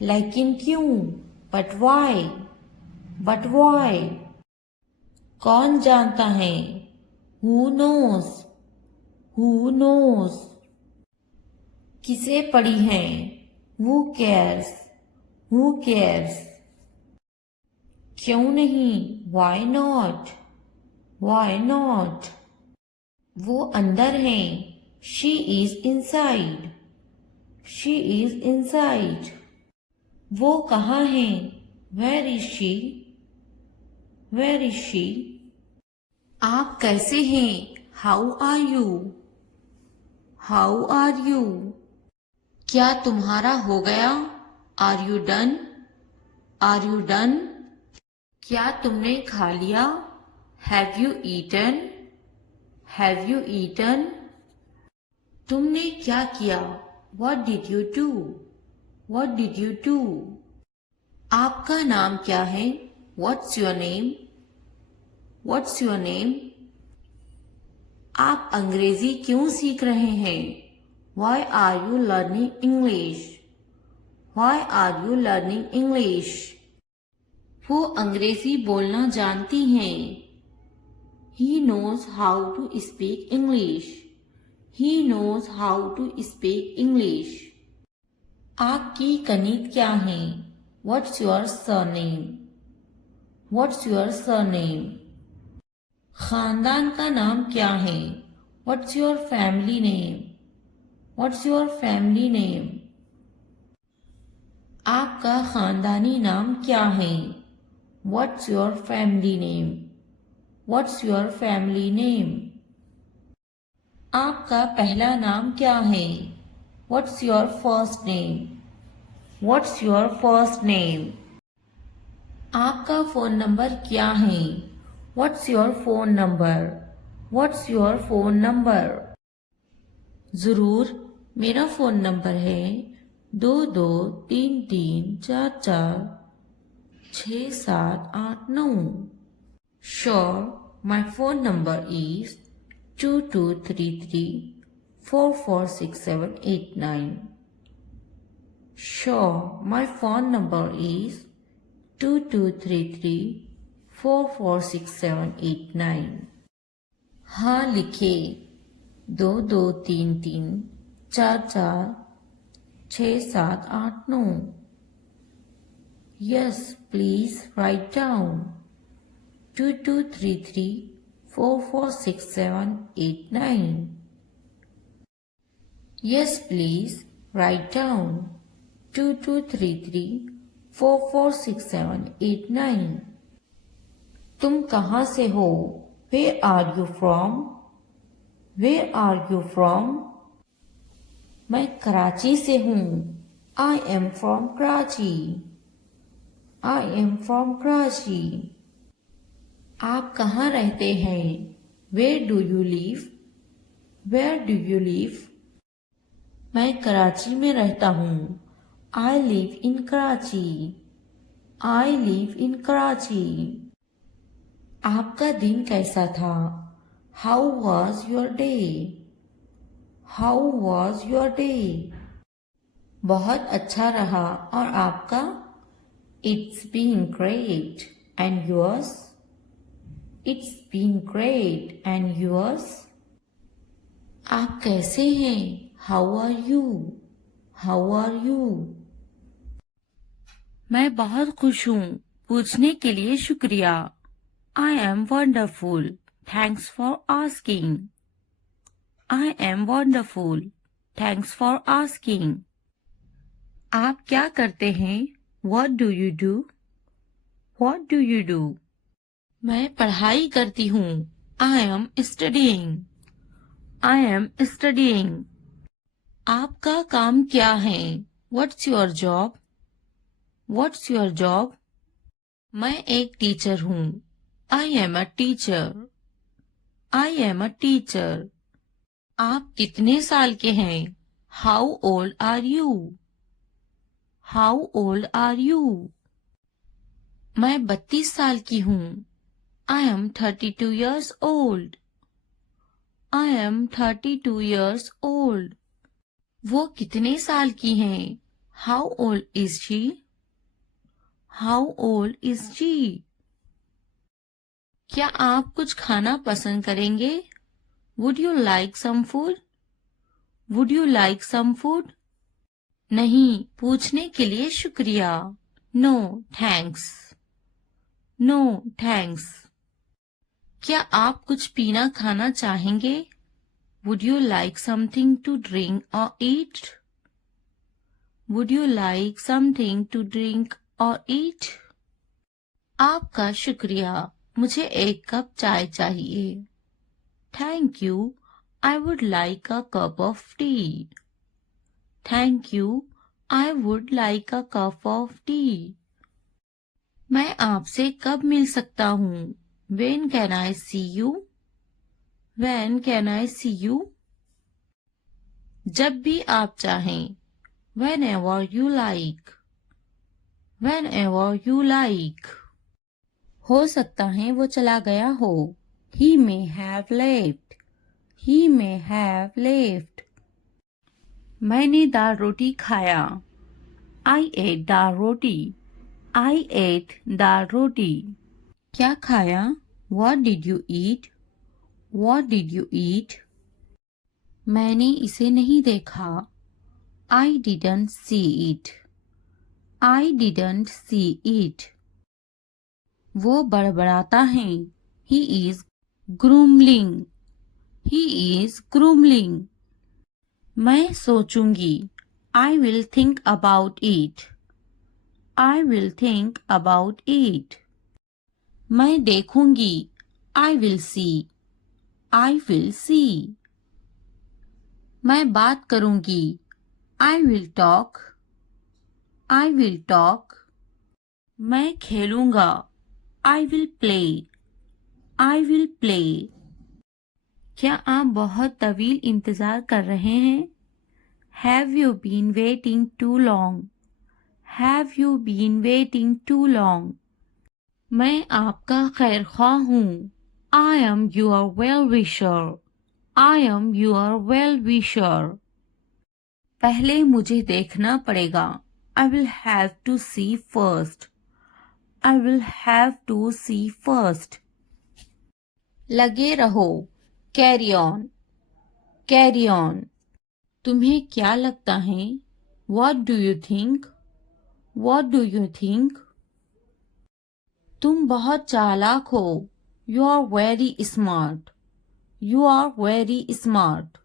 लेकिन क्यों? But why? But why? कौन जानता है? Who knows? Who knows? किसे पड़ी है? Who cares? Who cares? क्यों नहीं? Why not? Why not? वो अंदर है. She is inside. She is inside. वो कहाँ है? Where is she? Where is she? आप कैसे हैं? How are you? How are you? क्या तुम्हारा हो गया? Are you done? Are you done? क्या तुमने खा लिया? Have you eaten? Have you eaten? तुमने क्या किया? What did you do? What did you do? आपका नाम क्या है? What's your name? What's your name? आप अंग्रेजी क्यों सीख रहे हैं? Why are you learning English? Why are you learning English? वो अंग्रेजी बोलना जानती हैं. He knows how to speak English. He knows how to speak English. आपकी कनीत क्या है? What's your surname? What's your surname? खानदान का नाम क्या है? What's your family name? What's your family name? आपका खानदानी नाम क्या है? What's your family name? What's your family name? आपका पहला नाम क्या है? What's your first name? What's your first name? आपका फ़ोन नंबर क्या है? What's your phone number? What's your phone number? ज़रूर, मेरा फ़ोन नंबर है 2233446789. Sure, my phone number is 2233446789. Sure, my phone number is 2233446789. हाँ लिखे 2233446789. Yes, please write down 2233446789. Yes, please write down 2233446789. तुम कहाँ से हो? Where are you from? Where are you from? मैं कराची से हूँ. I am from Karachi. I am from Karachi. आप कहाँ रहते हैं? Where do you live? Where do you live? मैं कराची में रहता हूँ. I live in Karachi. I live in Karachi. आपका दिन कैसा था? How was your day? How was your day? बहुत अच्छा रहा और आपका? It's been great. And yours? It's been great. And yours? आप कैसे हैं? How are you? How are you? मैं बहुत खुश हूँ. पूछने के लिए शुक्रिया. I am wonderful. Thanks for asking. I am wonderful. Thanks for asking. आप क्या करते हैं? What do you do? What do you do? मैं पढ़ाई करती हूँ. I am studying. I am studying. आपका काम क्या है? What's your job? What's your job? मैं एक टीचर हूँ. I am a teacher. I am a teacher. आप कितने साल के हैं? How old are you? How old are you? मैं 32 साल की हूँ. I am 32 years old. I am 32 years old. वो कितने साल की हैं? How old is she? How old is she? क्या आप कुछ खाना पसंद करेंगे? Would you like some food? Would you like some food? नहीं, पूछने के लिए शुक्रिया. No, thanks. No, thanks. क्या आप कुछ पीना खाना चाहेंगे? Would you like something to drink or eat? Would you like something to drink or eat? आपका शुक्रिया. मुझे एक कप चाय चाहिए. Thank you. I would like a cup of tea. Thank you. I would like a cup of tea. मैं आपसे कब मिल सकता हूँ? When can I see you? When can I see you? जब भी आप चाहें. Whenever you like. Whenever you like. हो सकता है वो चला गया हो. He may have left. He may have left. मैंने दाल रोटी खाया. I ate dal roti. I ate दाल रोटी. क्या खाया? What did you eat? What did you eat? मैंने इसे नहीं देखा. I didn't see it. I didn't see it. वो बड़बड़ाता है. He is grumbling, he is grumbling. मैं सोचूंगी, I will think about it, I will think about it. मैं देखूंगी, I will see, I will see. मैं बात करूंगी, I will talk, I will talk. मैं खेलूंगा, I will play, I will play. क्या आप बहुत तवील इंतजार कर रहे हैं? Have you been waiting too long, have you been waiting too long. मैं आपका खैर ख्वाह हूँ, I am your well wisher, I am your well wisher. पहले मुझे देखना पड़ेगा, I will have to see first, I will have to see first. लगे रहो, कैरी ऑन, कैरी ऑन। तुम्हें क्या लगता है? What do you think? What do you think? तुम बहुत चालाक हो, You are very smart, You are very smart।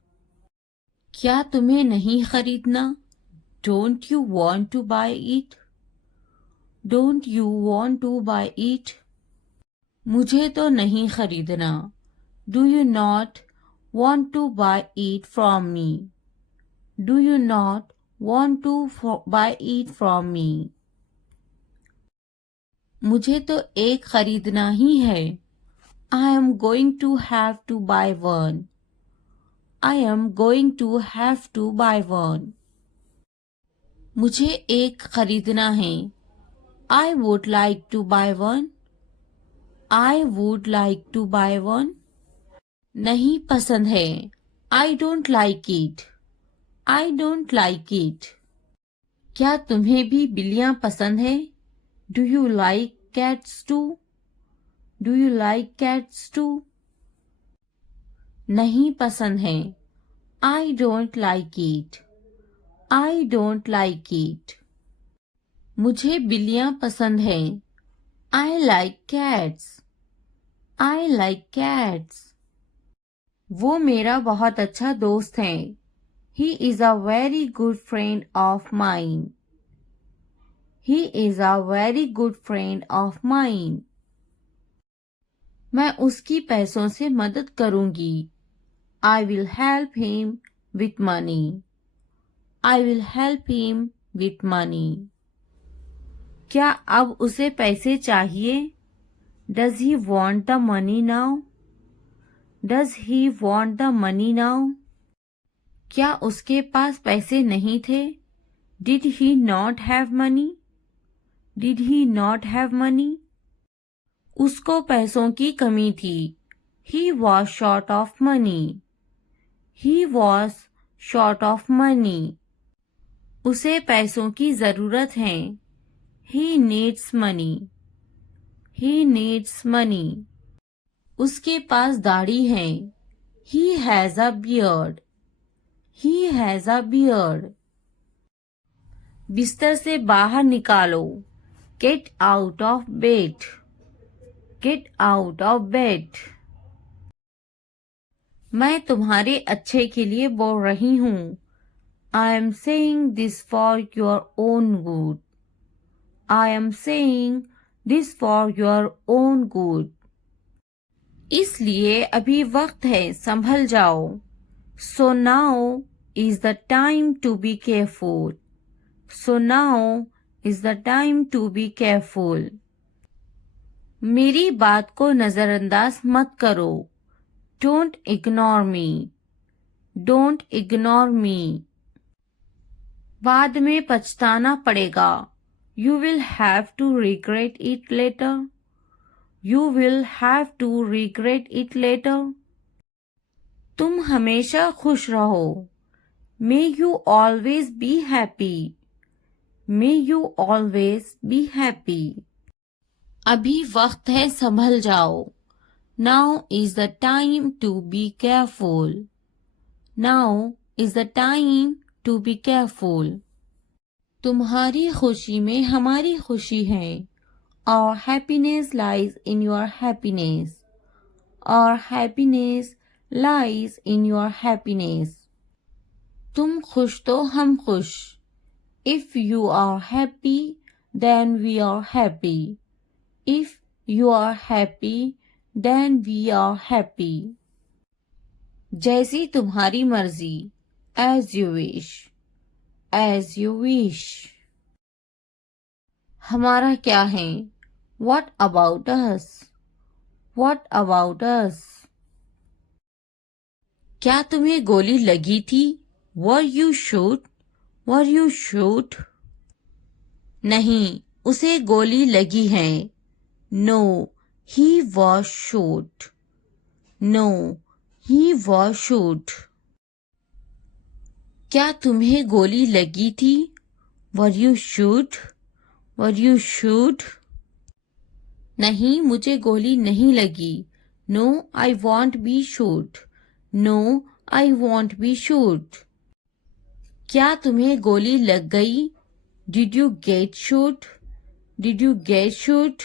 क्या तुम्हें नहीं खरीदना? Don't you want to buy it? Don't you want to buy it? मुझे तो नहीं खरीदना, Do you not want to buy it from me? Do you not want to buy it from me? मुझे तो एक खरीदना ही है, I am going to have to buy one, I am going to have to buy one। मुझे एक खरीदना है, I would like to buy one, I would like to buy one। नहीं पसंद है, I don't like it, I don't like it। क्या तुम्हें भी बिल्लियां पसंद है? Do you like cats too? Do you like cats too? नहीं पसंद है, I don't like it, I don't like it। मुझे बिल्लियां पसंद है, I like cats, I like cats। वो मेरा बहुत अच्छा दोस्त है, He is a very good friend of mine, He is a very good friend of mine। मैं उसकी पैसों से मदद करूंगी, I will help him with money, I will help him with money। क्या अब उसे पैसे चाहिए? Does he want the money now? Does he want the money now? क्या उसके पास पैसे नहीं थे? Did he not have money? Did he not have money? उसको पैसों की कमी थी, He was short of money, He was short of money। उसे पैसों की जरूरत है, He needs money, He needs money। उसके पास दाढ़ी है, He has a beard, He has a beard। बिस्तर से बाहर निकालो, Get out of bed, Get out of bed। मैं तुम्हारे अच्छे के लिए बोल रही हूँ, I am saying this for your own good, I am saying this for your own good। इसलिए अभी वक्त है, संभल जाओ, So now is the time to be careful, So now is the time to be careful। मेरी बात को नजरअंदाज मत करो, Don't ignore me, Don't ignore me। बाद में पछताना पड़ेगा, You will have to regret it later, You will have to regret it later। तुम हमेशा खुश रहो, May you always be happy, May you always be happy। अभी वक्त है, संभल जाओ, Now is the time to be careful, Now is the time to be careful। तुम्हारी खुशी में हमारी खुशी है, Our happiness lies in your happiness, Our happiness lies in your happiness. तुम खुश तो हम खुश. If you are happy, then we are happy. If you are happy, then we are happy. जैसी तुम्हारी मर्जी. As you wish. As you wish. हमारा क्या है? What about us? What about us? क्या तुम्हें गोली लगी थी? Were you shot? Were you shot? नहीं, उसे गोली लगी है. No, he was shot. No, he was shot. क्या तुम्हें गोली लगी थी? Were you shot? Were you shot? नहीं, मुझे गोली नहीं लगी. No, I won't be shot. No, I won't be shot. क्या तुम्हें गोली लग गई? Did you get shot? Did you get shot?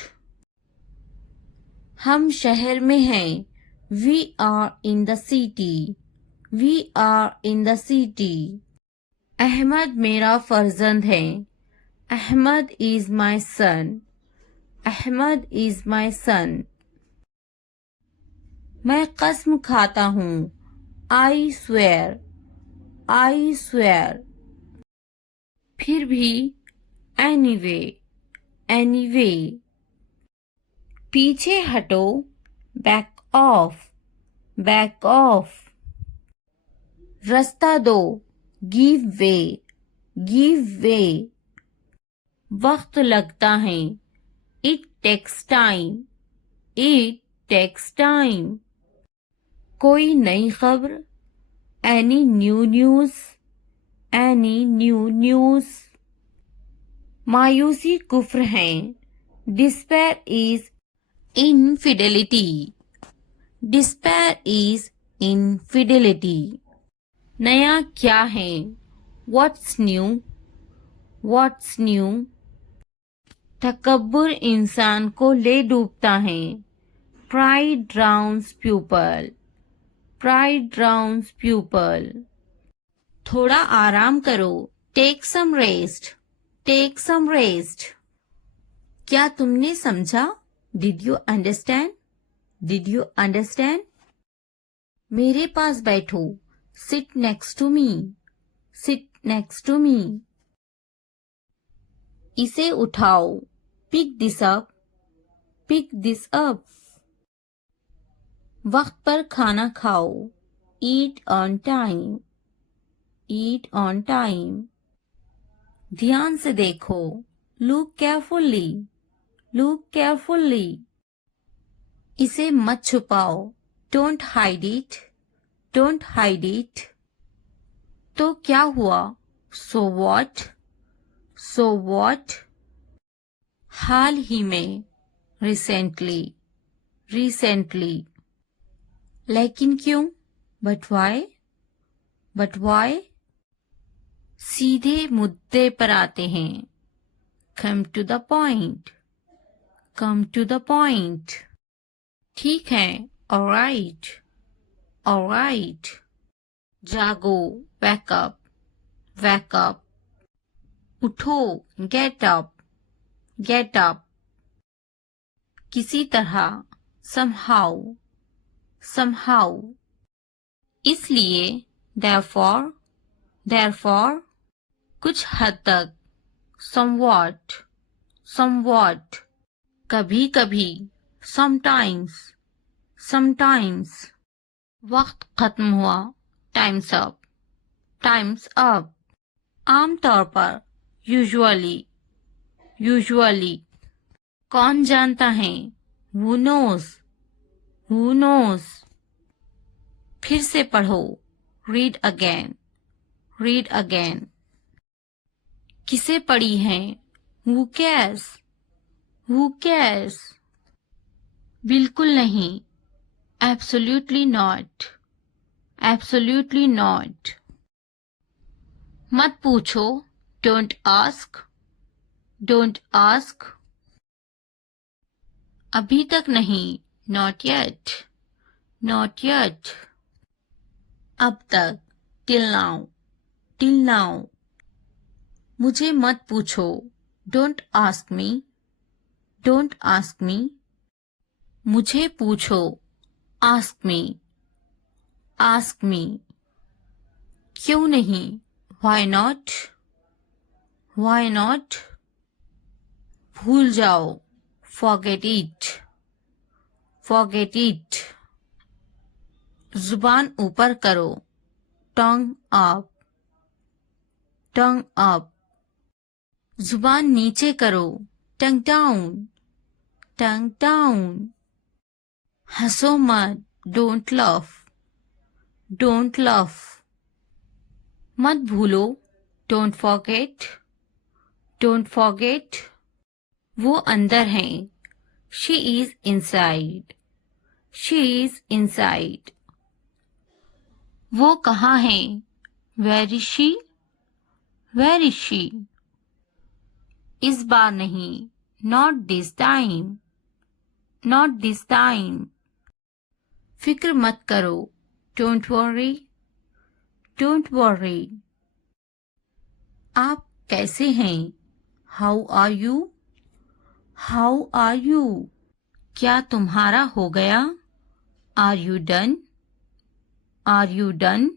हम शहर में हैं. We are in the city. We are in the city. Ahmad मेरा फर्जंद है. Ahmad is my son. Ahmad is my son. मैं कसम खाता हूँ. I swear. I swear. फिर भी. Anyway. Anyway. पीछे हटो. Back off. Back off. रास्ता दो. Give way. Give way. वक्त लगता है. It takes time. It takes time. कोई नई खबर. Any new news? Any new news? मायूसी कुफ्र है. Despair is infidelity. Despair is infidelity. नया क्या है? What's new? What's new? तकब्बुर इंसान को ले डूबता है. Pride drowns pupil. Pride drowns pupil. थोड़ा आराम करो. Take some rest. Take some rest. क्या तुमने समझा? Did you understand? Did you understand? मेरे पास बैठो. Sit next to me. Sit next to me. इसे उठाओ. Pick this up. Pick this up. वक्त पर खाना खाओ. Eat on time. Eat on time. ध्यान से देखो. Look carefully. Look carefully. इसे मत छुपाओ. Don't hide it. Don't hide it. तो क्या हुआ? So what? So what? हाल ही में. Recently. Recently. लेकिन क्यों? But why? But why? सीधे मुद्दे पर आते हैं. Come to the point. Come to the point. ठीक है. All right. All right. जागो. Wake up. Wake up. उठो. Get up. Get up. किसी तरह. Somehow. Somehow. इसलिए. Therefore. Therefore. कुछ हद तक. Somewhat. Somewhat. कभी कभी. Sometimes. Sometimes. वक्त खत्म हुआ. Time's up. Time's up. आमतौर पर. Usually. Usually. कौन जानता है? Who knows? Who knows? फिर से पढ़ो. Read again. Read again. किसे पढ़ी है? Who cares? Who cares? बिल्कुल नहीं. Absolutely not. Absolutely not. मत पूछो. Don't ask. Don't ask. अभी तक नहीं. Not yet. Not yet. अब तक. Till now. Till now. मुझे मत पूछो. Don't ask me. Don't ask me. मुझे पूछो. Ask me. Ask me. क्यों नहीं? Why not? Why not? भूल जाओ. Forget it. Forget it. जुबान ऊपर करो. Tongue up. Tongue up. जुबान नीचे करो. Tongue down. Tongue down. हंसो मत. Don't laugh. Don't laugh. मत भूलो. Don't forget. Don't forget. वो अंदर है. She is inside. She is inside. वो कहाँ है? Where is she? Where is she? इस बार नहीं. Not this time. Not this time. फिक्र मत करो. Don't worry. Don't worry. आप कैसे हैं? How are you? How are you? क्या तुम्हारा हो गया? Are you done? Are you done?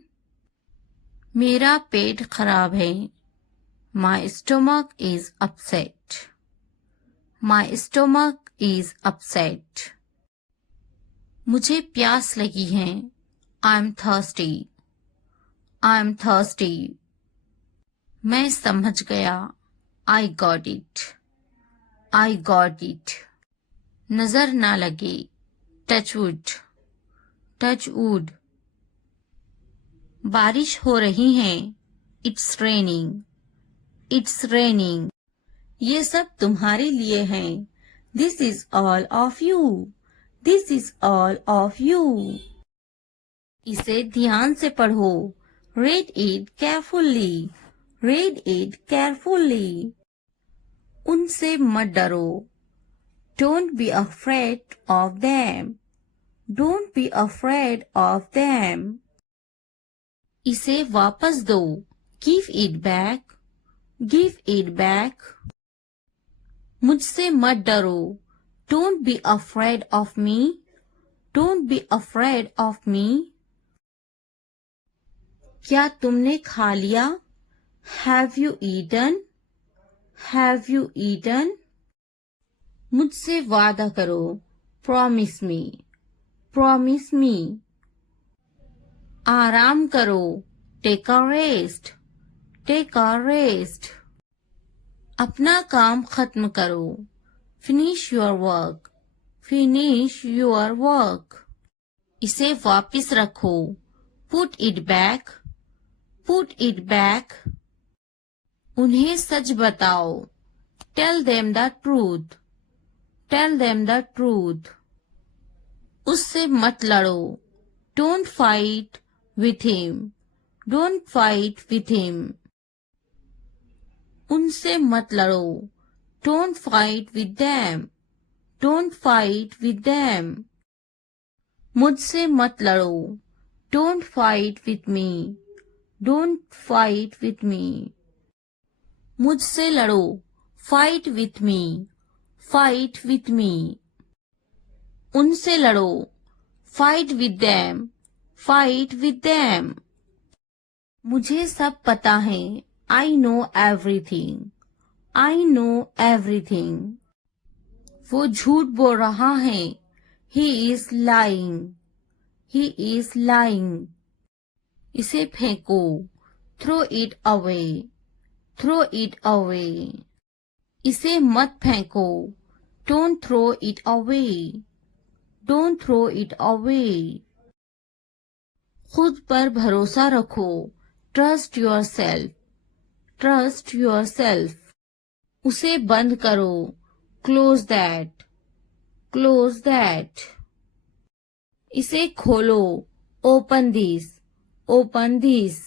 मेरा पेट खराब है. My stomach is upset. My stomach is upset. मुझे प्यास लगी है. I'm thirsty. I'm thirsty. मैं समझ गया. I got it. I got it. नजर ना लगे. Touch wood. Touch wood. बारिश हो रही है. It's raining. It's raining. ये सब तुम्हारे लिए है. This is all of you. This is all of you. इसे ध्यान से पढ़ो. Read it carefully. Read it carefully. उनसे मत डरो. Don't be afraid of them. Don't be afraid of them. इसे वापस दो. Give it back. Give it back. मुझसे मत डरो. Don't be afraid of me. Don't be afraid of me. क्या तुमने खा लिया? Have you eaten? Have you eaten? मुझसे वादा करो. Promise me. Promise me. आराम करो. Take a rest. Take a rest. अपना काम खत्म करो. Finish your work. Finish your work. इसे वापस रखो. Put it back. Put it back. उन्हें सच बताओ. Tell them the truth. Tell them the truth. उससे मत लड़ो. Don't fight with him. Don't fight with him. उनसे मत लड़ो. Don't fight with them. Don't fight with them. मुझसे मत लड़ो. Don't fight with me. Don't fight with me. मुझसे लड़ो. Fight with me. Fight with me. उनसे लड़ो. Fight with them. Fight with them. मुझे सब पता है. I know everything. I know everything. वो झूठ बोल रहा है. He is lying. He is lying. इसे फेंको. Throw it away. Throw it away. इसे मत फेंको. Don't throw it away. Don't throw it away. खुद पर भरोसा रखो. Trust yourself. Trust yourself. उसे बंद करो. Close that. Close that. इसे खोलो. Open this. Open this.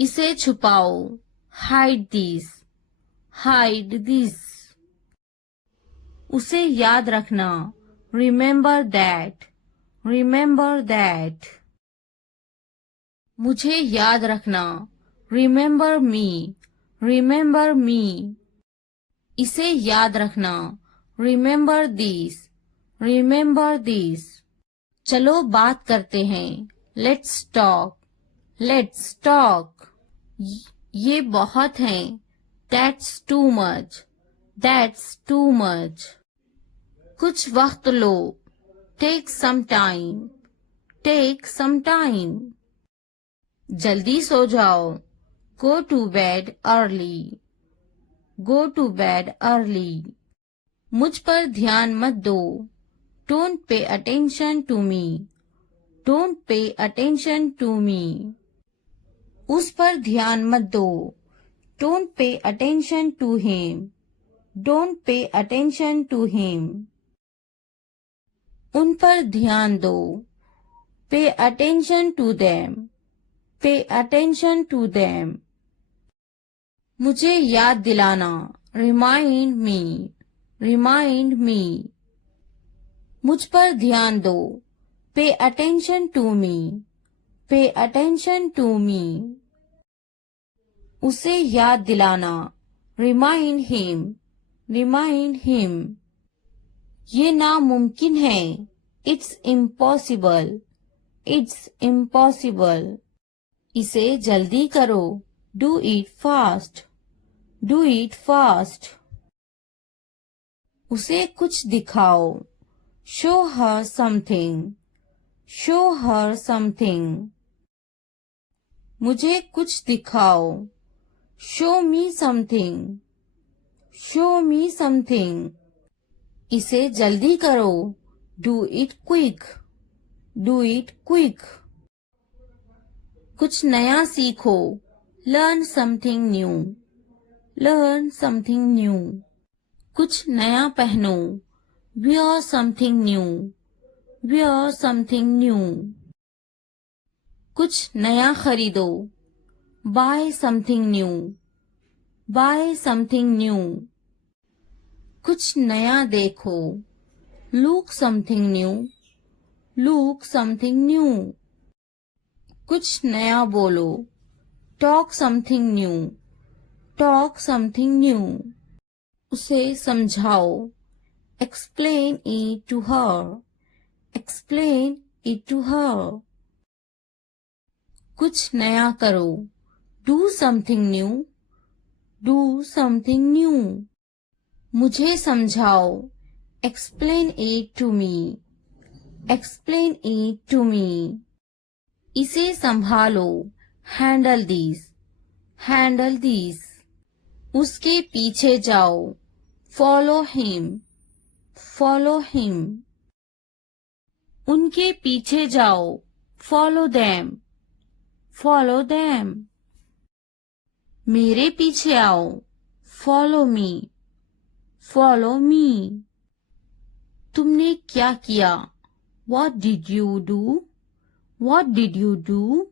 इसे छुपाओ. Hide this. Hide this. उसे याद रखना. Remember that. Remember that. मुझे याद रखना, रिमेंबर मी, रिमेंबर मी। इसे याद रखना, रिमेंबर दिस, रिमेंबर दिस। चलो बात करते हैं, लेट्स टॉक, लेट्स टॉक। ये बहुत है, that's too much, that's too much. कुछ वक्त लो, take some time, take some time. जल्दी सो जाओ, go to bed early, go to bed early. मुझ पर ध्यान मत दो, don't pay attention to me, don't pay attention to me. उस पर ध्यान मत दो, don't pay attention to him, don't pay attention to him. उन पर ध्यान दो, pay attention to them, pay attention to them. मुझे याद दिलाना, रिमाइंड मी, रिमाइंड मी। मुझ पर ध्यान दो, पे अटेंशन टू मी, पे अटेंशन टू मी। उसे याद दिलाना, रिमाइंड हिम, रिमाइंड हिम। ये नामुमकिन है, इट्स इम्पॉसिबल, इट्स इम्पॉसिबल। इसे जल्दी करो, do it fast, do it fast. उसे कुछ दिखाओ, show her something, show her something. मुझे कुछ दिखाओ, show me something, show me something. इसे जल्दी करो, do it quick, do it quick. कुछ नया सीखो, learn something new, learn something new. कुछ नया पहनो, wear something new, wear something new. कुछ नया खरीदो, buy something new, buy something new. कुछ नया देखो, look something new, look something new. कुछ नया बोलो, talk something new, talk something new. उसे समझाओ, explain it to her, explain it to her। कुछ नया करो, do something new, do something new। मुझे समझाओ, explain it to me, explain it to me। इसे संभालो, handle this, handle this। उसके पीछे जाओ, follow him, follow him। उनके पीछे जाओ, follow them, follow them। मेरे पीछे आओ, follow me, follow me। तुमने क्या किया, what did you do, what did you do।